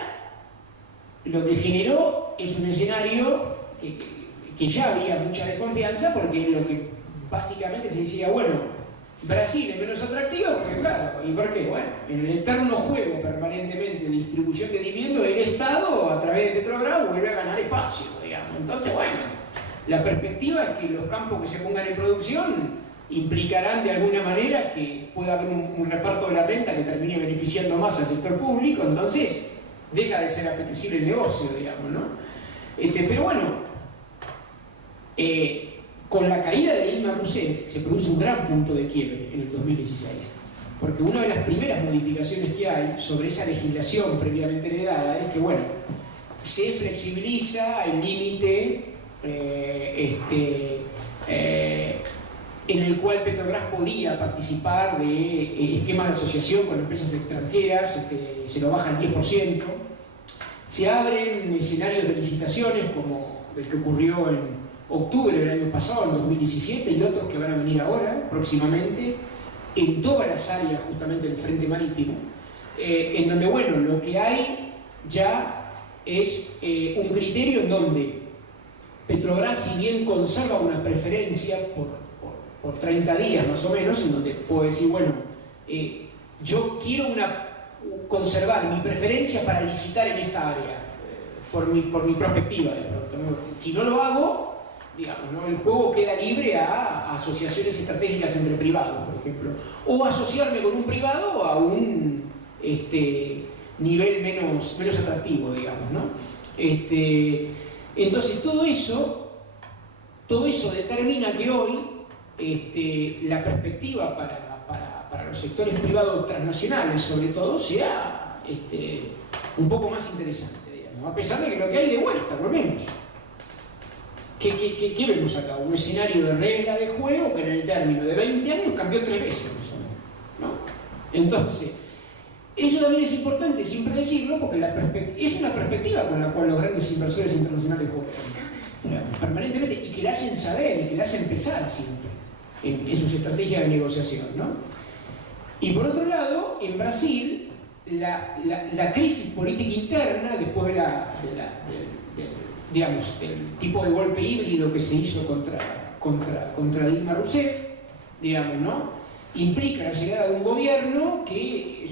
lo que generó es un escenario que ya había mucha desconfianza, porque lo que básicamente se decía, bueno, Brasil es menos atractivo porque, claro, ¿y por qué? Bueno, en el eterno juego permanentemente de distribución de dividendos, el Estado, a través de Petrobras, vuelve a ganar espacio, digamos. Entonces, bueno, La perspectiva es que los campos que se pongan en producción implicarán de alguna manera que pueda haber un reparto de la renta que termine beneficiando más al sector público, entonces deja de ser apetecible el negocio, digamos, ¿no? Pero bueno, con la caída de Dilma Rousseff se produce un gran punto de quiebre en el 2016, porque una de las primeras modificaciones que hay sobre esa legislación previamente heredada es que, bueno, se flexibiliza el límite en el cual Petrobras podía participar de esquemas de asociación con empresas extranjeras, se lo baja al 10%. Se abren escenarios de licitaciones como el que ocurrió en octubre del año pasado, en 2017, y otros que van a venir ahora, próximamente, en todas las áreas justamente del frente marítimo, en donde, bueno, lo que hay ya es un criterio en donde Petrobras, si bien conserva una preferencia por 30 días más o menos, en donde puedo decir, bueno, yo quiero conservar mi preferencia para licitar en esta área, por mi perspectiva, de pronto, ¿no? Si no lo hago, digamos, ¿no? El juego queda libre a asociaciones estratégicas entre privados, por ejemplo, o asociarme con un privado a un nivel menos atractivo, digamos, ¿no? Entonces todo eso determina que hoy la perspectiva para los sectores privados transnacionales, sobre todo, sea un poco más interesante, digamos, a pesar de que lo que hay de vuelta, por lo menos. ¿Qué vemos acá? Un escenario de regla de juego que en el término de 20 años cambió 3 veces, más o menos, ¿no? Entonces, eso también es importante siempre decirlo, porque es una perspectiva con la cual los grandes inversores internacionales juegan permanentemente, y que la hacen saber y que la hacen pensar siempre en sus estrategias de negociación, ¿no? Y por otro lado, en Brasil, la crisis política interna, después del tipo de golpe híbrido que se hizo contra Dilma Rousseff, digamos, ¿no? Implica la llegada de un gobierno que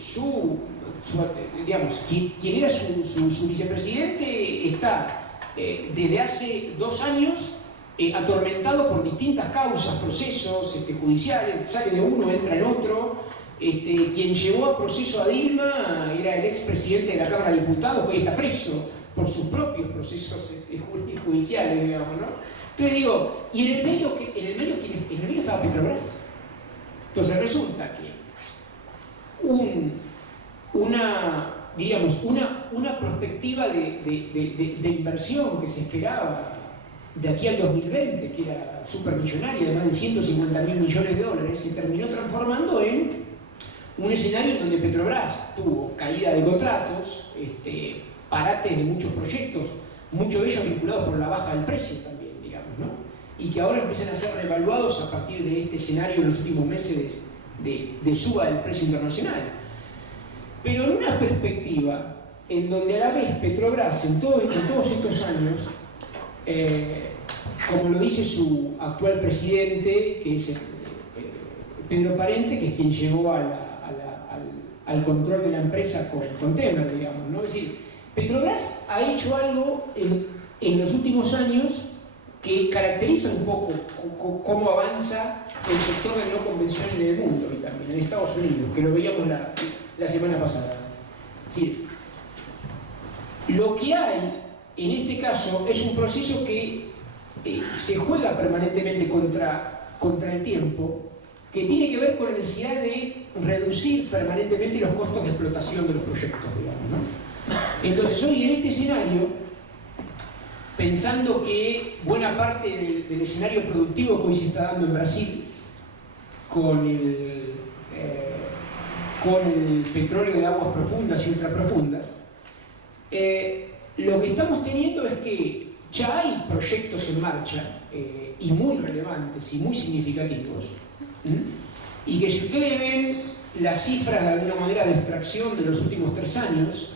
quien era su vicepresidente está desde hace 2 años atormentado por distintas causas, procesos judiciales, sale de uno, entra en otro. Quien llevó a proceso a Dilma era el expresidente de la Cámara de Diputados, que hoy está preso por sus propios procesos judiciales, digamos, ¿no? Entonces digo, y en el medio estaba Petrobras. Entonces resulta que una perspectiva de inversión que se esperaba de aquí al 2020, que era supermillonaria, de más de 150.000 millones de dólares, se terminó transformando en un escenario en donde Petrobras tuvo caída de contratos, parates de muchos proyectos, muchos de ellos vinculados por la baja del precio también, digamos, ¿no? Y que ahora empiezan a ser reevaluados a partir de este escenario en los últimos meses de suba del precio internacional. Pero en una perspectiva en donde a la vez Petrobras en todos estos años, como lo dice su actual presidente, que es Pedro Parente, que es quien llegó al control de la empresa con Temer, digamos, ¿no? Es decir, Petrobras ha hecho algo en los últimos años que caracteriza un poco cómo avanza el sector del no convencional en el mundo y también en Estados Unidos, que lo veíamos la semana pasada. Es decir, lo que hay en este caso es un proceso que se juega permanentemente contra el tiempo, que tiene que ver con la necesidad de reducir permanentemente los costos de explotación de los proyectos, digamos, ¿no? Entonces hoy en este escenario, pensando que buena parte del escenario productivo que hoy se está dando en Brasil con el petróleo de aguas profundas y ultraprofundas, lo que estamos teniendo es que ya hay proyectos en marcha y muy relevantes y muy significativos, y que si ustedes ven las cifras de alguna manera de extracción de los últimos 3 años,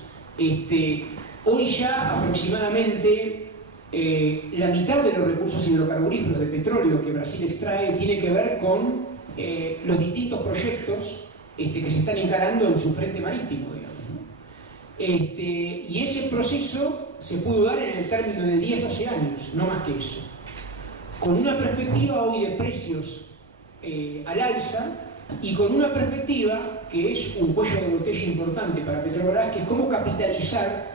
hoy ya aproximadamente la mitad de los recursos hidrocarburíferos de petróleo que Brasil extrae tiene que ver con los distintos proyectos que se están encarando en su frente marítimo, digamos, ¿no? Y ese proceso se pudo dar en el término de 10-12 años, no más que eso. con una perspectiva hoy de precios al alza y con una perspectiva que es un cuello de botella importante para Petrobras, que es cómo capitalizar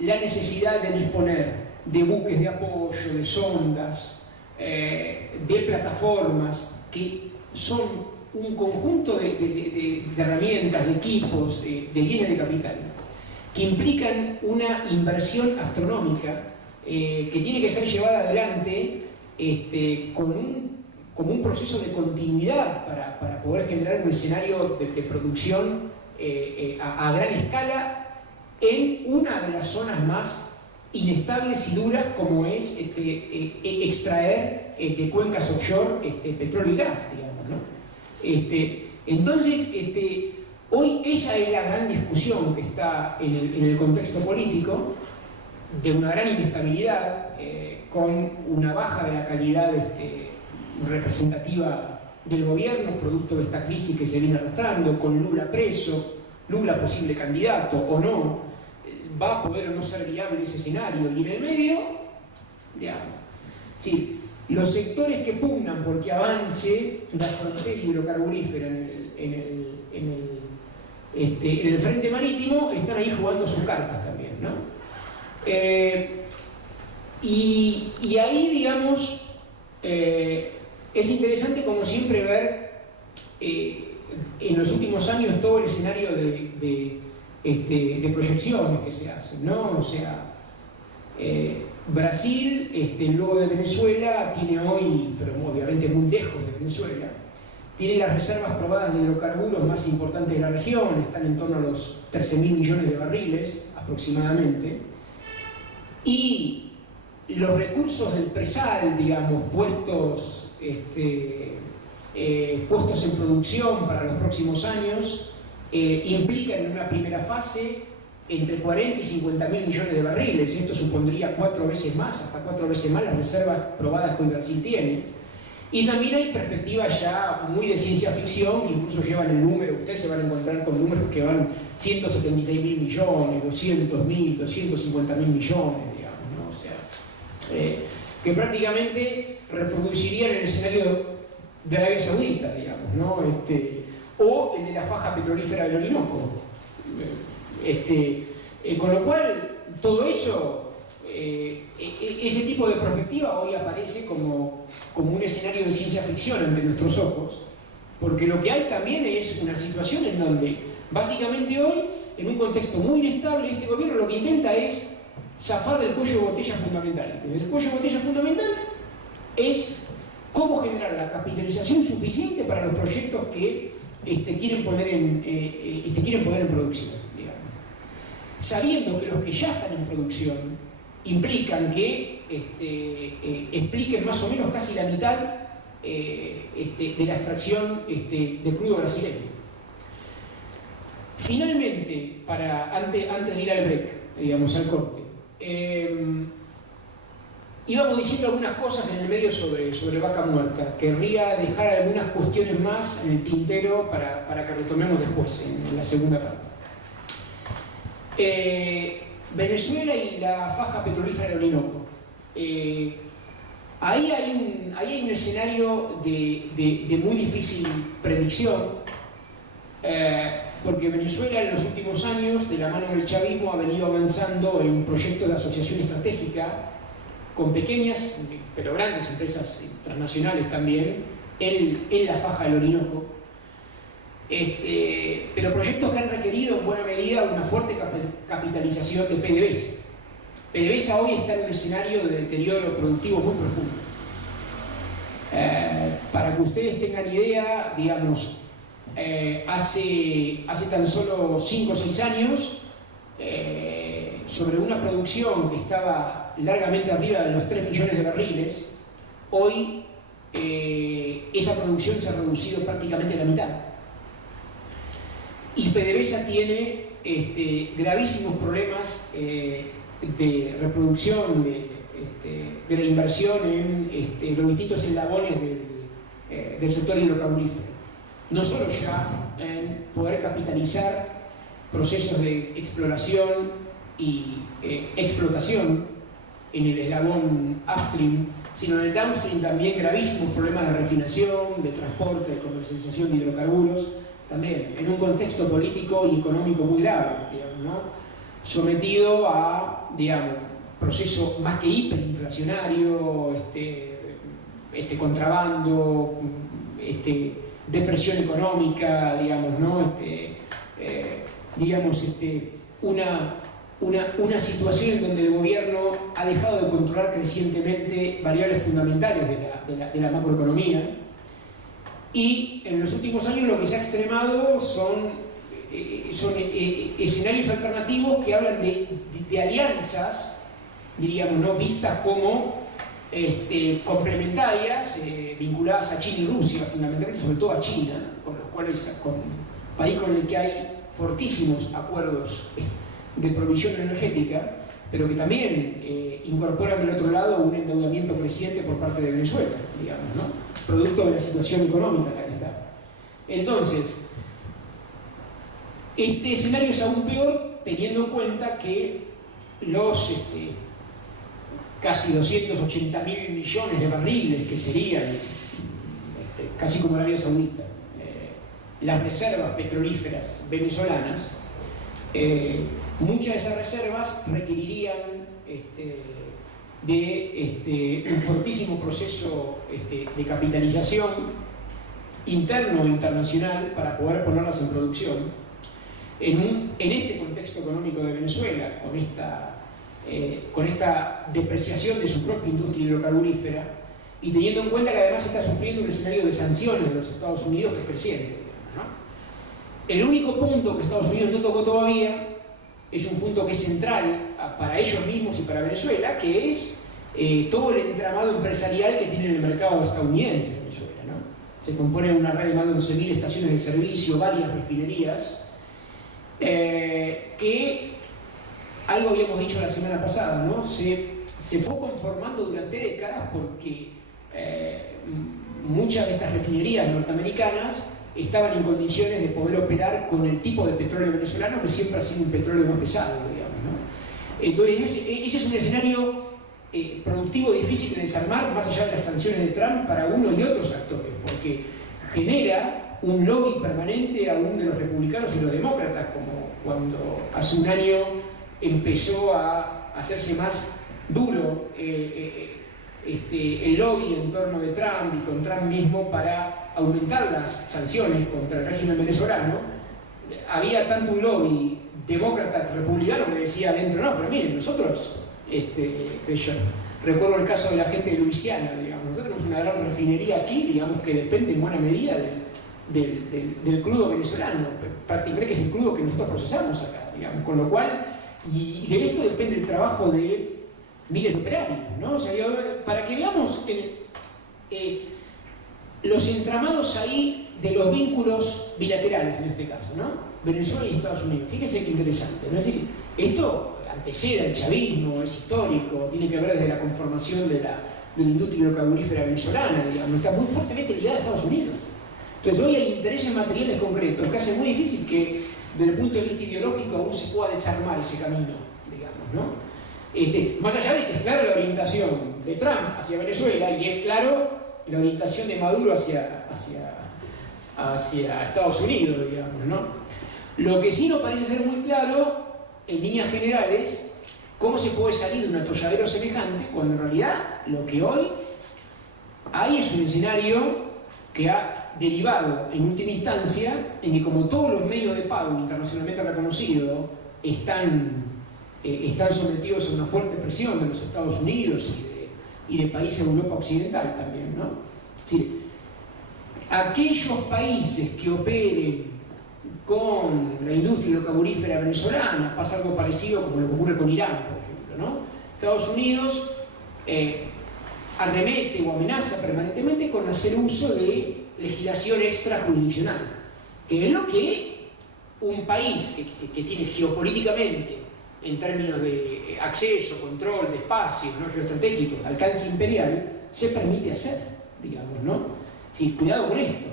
la necesidad de disponer de buques de apoyo, de sondas, de plataformas, que son un conjunto de herramientas, de equipos, de bienes de capital, que implican una inversión astronómica que tiene que ser llevada adelante como un proceso de continuidad para poder generar un escenario de producción a gran escala en una de las zonas más inestables y duras, como es extraer de cuencas offshore petróleo y gas, digamos, ¿no? Entonces, hoy esa es la gran discusión que está en el contexto político, de una gran inestabilidad, con una baja de la calidad representativa del gobierno, producto de esta crisis que se viene arrastrando, con Lula preso, Lula posible candidato o no, va a poder o no ser viable ese escenario, y en el medio, digamos, sí, los sectores que pugnan porque avance la frontera hidrocarburífera en el frente marítimo están ahí jugando sus cartas también, ¿no? Y ahí, digamos, es interesante como siempre ver en los últimos años todo el escenario de proyecciones que se hacen, ¿no? O sea, Brasil, luego de Venezuela, tiene hoy, pero obviamente muy lejos de Venezuela, tiene las reservas probadas de hidrocarburos más importantes de la región, están en torno a los 13.000 millones de barriles aproximadamente, y los recursos del presal, digamos, puestos en producción para los próximos años, implican en una primera fase entre 40 y 50.000 millones de barriles. Esto supondría 4 veces más, hasta 4 veces más las reservas probadas que hoy Brasil tiene. Y también hay perspectivas ya muy de ciencia ficción, que incluso llevan el número, ustedes se van a encontrar con números que van 176.000 millones, 200.000, 250.000 millones, digamos, ¿no? O sea, que prácticamente reproducirían el escenario de Arabia Saudita, digamos, ¿no? O el de la faja petrolífera del Orinoco. Con lo cual, todo eso, ese tipo de perspectiva hoy aparece como un escenario de ciencia ficción ante nuestros ojos, porque lo que hay también es una situación en donde, básicamente hoy, en un contexto muy inestable, este gobierno lo que intenta es zafar del cuello de botella fundamental. El cuello de botella fundamental es cómo generar la capitalización suficiente para los proyectos que quieren poner en producción, digamos. Sabiendo que los que ya están en producción implican que expliquen más o menos casi la mitad de la extracción de crudo brasileño. Finalmente, antes de ir al break, digamos, al corte, íbamos diciendo algunas cosas en el medio sobre Vaca Muerta. Querría dejar algunas cuestiones más en el tintero para que retomemos después, en la segunda parte. Venezuela y la faja petrolífera del Orinoco. Ahí hay un escenario de muy difícil predicción, porque Venezuela en los últimos años, de la mano del chavismo, ha venido avanzando en un proyecto de asociación estratégica con pequeñas pero grandes empresas transnacionales también en la faja del Orinoco, pero proyectos que han requerido en buena medida una fuerte capitalización de PDVSA. PDVSA hoy está en un escenario de deterioro productivo muy profundo. Para que ustedes tengan idea, digamos, hace tan solo 5 o 6 años, sobre una producción que estaba largamente arriba de los 3 millones de barriles, hoy esa producción se ha reducido prácticamente a la mitad. Y PDVSA tiene gravísimos problemas de reproducción de la inversión en los distintos eslabones del sector hidrocarburífero. No solo ya en poder capitalizar procesos de exploración y explotación en el eslabón upstream sino en el downstream también gravísimos problemas de refinación, de transporte, de comercialización de hidrocarburos, también en un contexto político y económico muy grave, digamos, ¿no? Sometido a, digamos, proceso más que hiperinflacionario, contrabando, depresión económica, digamos, ¿no? Una situación en donde el gobierno ha dejado de controlar crecientemente variables fundamentales de la macroeconomía, y en los últimos años lo que se ha extremado son escenarios alternativos que hablan de alianzas, diríamos, ¿no? Vistas como complementarias, vinculadas a China y Rusia, fundamentalmente, sobre todo a China, con país con el que hay fortísimos acuerdos de provisión energética, pero que también incorporan del otro lado un endeudamiento creciente por parte de Venezuela, digamos, ¿no? Producto de la situación económica en la que está. Entonces, este escenario es aún peor teniendo en cuenta que los casi 280.000 millones de barriles que serían, casi como Arabia Saudita, las reservas petrolíferas venezolanas, muchas de esas reservas requerirían de un fortísimo proceso de capitalización interno e internacional para poder ponerlas en producción. En este contexto económico de Venezuela, con esta depreciación de su propia industria hidrocarburífera, y teniendo en cuenta que además está sufriendo un escenario de sanciones de los Estados Unidos que es creciente, ¿no? El único punto que Estados Unidos no tocó todavía es un punto que es central para ellos mismos y para Venezuela, que es todo el entramado empresarial que tiene en el mercado estadounidense en Venezuela, ¿no? Se compone de una red de más de 11.000 estaciones de servicio, varias refinerías, que algo habíamos dicho la semana pasada, ¿no? Se fue conformando durante décadas porque muchas de estas refinerías norteamericanas estaban en condiciones de poder operar con el tipo de petróleo venezolano, que siempre ha sido un petróleo más pesado, digamos, ¿no? Entonces ese es un escenario productivo difícil de desarmar, más allá de las sanciones de Trump, para uno y otros actores, porque genera un lobby permanente aún de los republicanos y los demócratas, como cuando hace un año empezó a hacerse más duro el lobby en torno de Trump y con Trump mismo para aumentar las sanciones contra el régimen venezolano. Había tanto un lobby demócrata republicano que decía adentro, no, pero miren, nosotros, yo recuerdo el caso de la gente de Luisiana, digamos, nosotros tenemos una gran refinería aquí, digamos, que depende en buena medida del crudo venezolano, particularmente que es el crudo que nosotros procesamos acá, digamos, con lo cual, y de esto depende el trabajo de miles de operarios, ¿no? O sea, para que veamos los entramados ahí de los vínculos bilaterales en este caso, ¿no? Venezuela y Estados Unidos. Fíjense qué interesante, ¿no? Es decir, esto antecede al chavismo, es histórico, tiene que ver desde la conformación de la industria hidrocarburífera venezolana, digamos, está muy fuertemente ligada a Estados Unidos. Entonces hoy hay intereses materiales concretos que hacen muy difícil que desde el punto de vista ideológico aún se pueda desarmar ese camino, digamos, ¿no? Más allá de que es clara la orientación de Trump hacia Venezuela y es claro la orientación de Maduro hacia Estados Unidos, digamos, ¿no? Lo que sí nos parece ser muy claro, en líneas generales, cómo se puede salir de un atolladero semejante cuando en realidad lo que hoy hay es un escenario que ha derivado en última instancia en que como todos los medios de pago internacionalmente reconocidos están sometidos a una fuerte presión de los Estados Unidos y de países de Europa Occidental también, ¿no? Es decir, aquellos países que operen con la industria hidrocarburífera venezolana, pasa algo parecido como lo que ocurre con Irán, por ejemplo, ¿no? Estados Unidos arremete o amenaza permanentemente con hacer uso de legislación extrajurisdiccional, que es lo que un país que tiene geopolíticamente, en términos de acceso, control, de espacios, ¿no?, geoestratégicos, alcance imperial, se permite hacer, digamos, ¿no? Sí, cuidado con esto.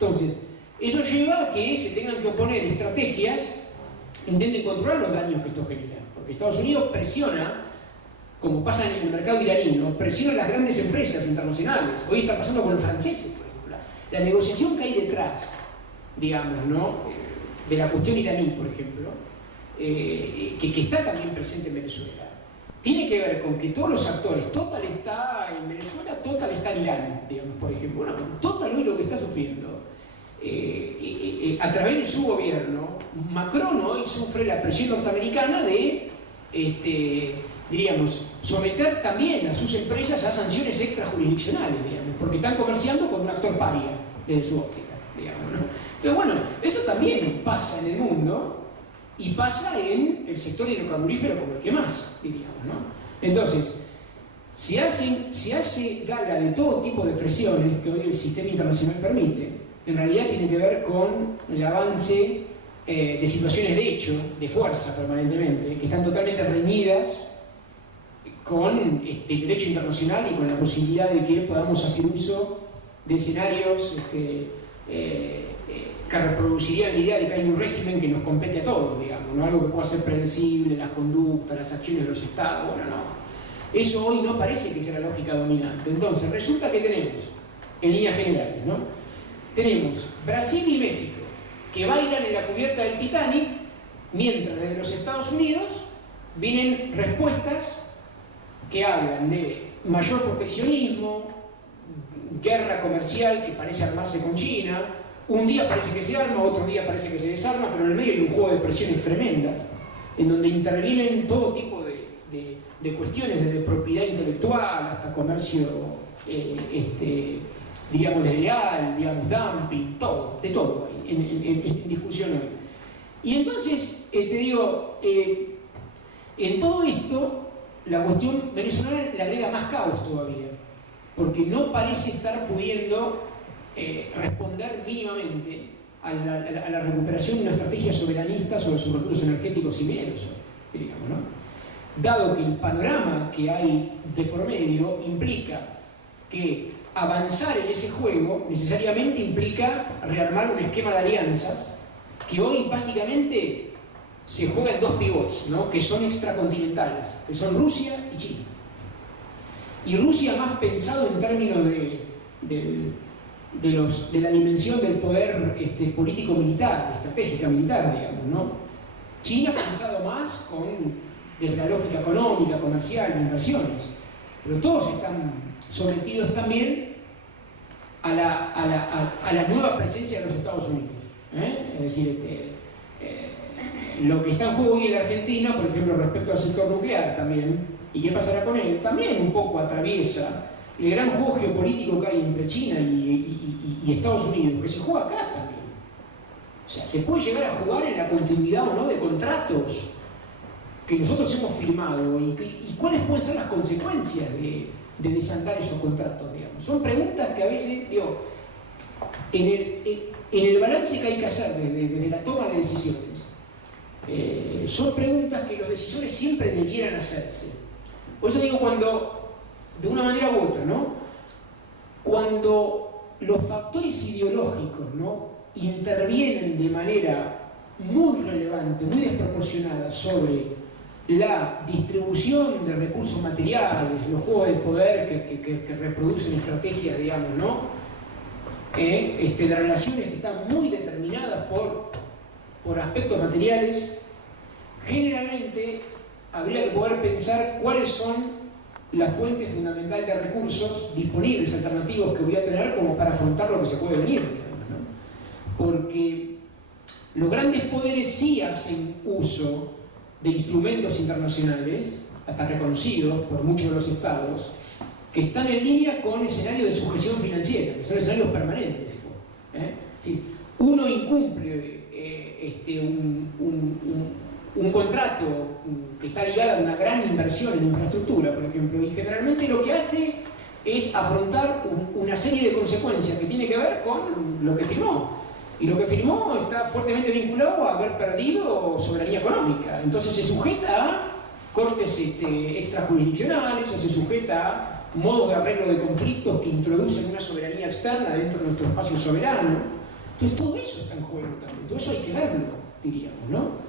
Entonces, eso lleva a que se tengan que oponer estrategias que intenten controlar los daños que esto genera, porque Estados Unidos presiona como pasa en el mercado iraní, ¿no? Presiona a las grandes empresas internacionales. Hoy está pasando con los franceses, por ejemplo. La negociación que hay detrás, digamos, ¿no? De la cuestión iraní, por ejemplo, que está también presente en Venezuela, tiene que ver con que todos los actores, Total está en Venezuela, Total está en Irán, digamos, por ejemplo. Bueno, Total hoy lo que está sufriendo, a través de su gobierno, Macron hoy sufre la presión norteamericana de, diríamos, someter también a sus empresas a sanciones extrajurisdiccionales, digamos, porque están comerciando con un actor paria desde su óptica, digamos, ¿no? Entonces, bueno, esto también pasa en el mundo y pasa en el sector hidrocarburífero como el que más, diríamos, ¿no? Entonces, se hace gala de todo tipo de presiones que hoy el sistema internacional permite. En realidad tiene que ver con el avance de situaciones de hecho, de fuerza permanentemente, que están totalmente reñidas con el derecho internacional y con la posibilidad de que podamos hacer uso de escenarios que reproducirían la idea de que hay un régimen que nos compete a todos, digamos, ¿no? Algo que pueda ser predecible, las conductas, las acciones de los estados. Bueno, no. Eso hoy no parece que sea la lógica dominante. Entonces, resulta que tenemos, en líneas generales, ¿no? Tenemos Brasil y México, que bailan en la cubierta del Titanic, mientras desde los Estados Unidos vienen respuestas que hablan de mayor proteccionismo, guerra comercial que parece armarse con China. Un día parece que se arma, otro día parece que se desarma, pero en el medio hay un juego de presiones tremendas, en donde intervienen todo tipo de cuestiones, desde propiedad intelectual hasta comercio, digamos, desleal, digamos, dumping, todo, de todo en discusión hoy. Y entonces, en todo esto, la cuestión venezolana le agrega más caos todavía, porque no parece estar pudiendo responder mínimamente a la recuperación de una estrategia soberanista sobre sus recursos energéticos y mineros, digamos, ¿no? Dado que el panorama que hay de por medio implica que avanzar en ese juego necesariamente implica rearmar un esquema de alianzas que hoy básicamente se juega en dos pivots, ¿no? Que son extracontinentales, que son Rusia y China. Y Rusia más pensado en términos de la dimensión del poder político-militar, estratégica militar, digamos, ¿no? China pensado más desde la lógica económica, comercial, de inversiones. Pero todos están sometidos también a la nueva presencia de los Estados Unidos. Es decir, lo que está en juego hoy en la Argentina, por ejemplo, respecto al sector nuclear también, y qué pasará con él, también un poco atraviesa el gran juego geopolítico que hay entre China y Estados Unidos, que se juega acá también. O sea, se puede llegar a jugar en la continuidad o no de contratos que nosotros hemos firmado y cuáles pueden ser las consecuencias de desandar esos contratos, digamos. Son preguntas que a veces, digo, en el balance que hay que hacer desde la toma de decisiones, son preguntas que los decisores siempre debieran hacerse. Por eso digo, cuando, de una manera u otra, ¿no? Cuando los factores ideológicos, ¿no?, intervienen de manera muy relevante, muy desproporcionada sobre la distribución de recursos materiales, los juegos de poder que reproducen estrategias, digamos, ¿no? De relaciones que están muy determinadas por aspectos materiales, generalmente habría que poder pensar cuáles son las fuentes fundamentales de recursos disponibles, alternativos que voy a tener como para afrontar lo que se puede venir, digamos, ¿no? Porque los grandes poderes sí hacen uso de instrumentos internacionales, hasta reconocidos por muchos de los estados, que están en línea con escenarios de sujeción financiera, que son escenarios permanentes. ¿Sí? Uno incumple un contrato que está ligado a una gran inversión en infraestructura, por ejemplo, y generalmente lo que hace es afrontar una serie de consecuencias que tiene que ver con lo que firmó. Y lo que firmó está fuertemente vinculado a haber perdido soberanía económica. Entonces se sujeta a cortes extrajurisdiccionales o se sujeta a modos de arreglo de conflictos que introducen una soberanía externa dentro de nuestro espacio soberano. Entonces todo eso está en juego también. Todo eso hay que verlo, diríamos, ¿no?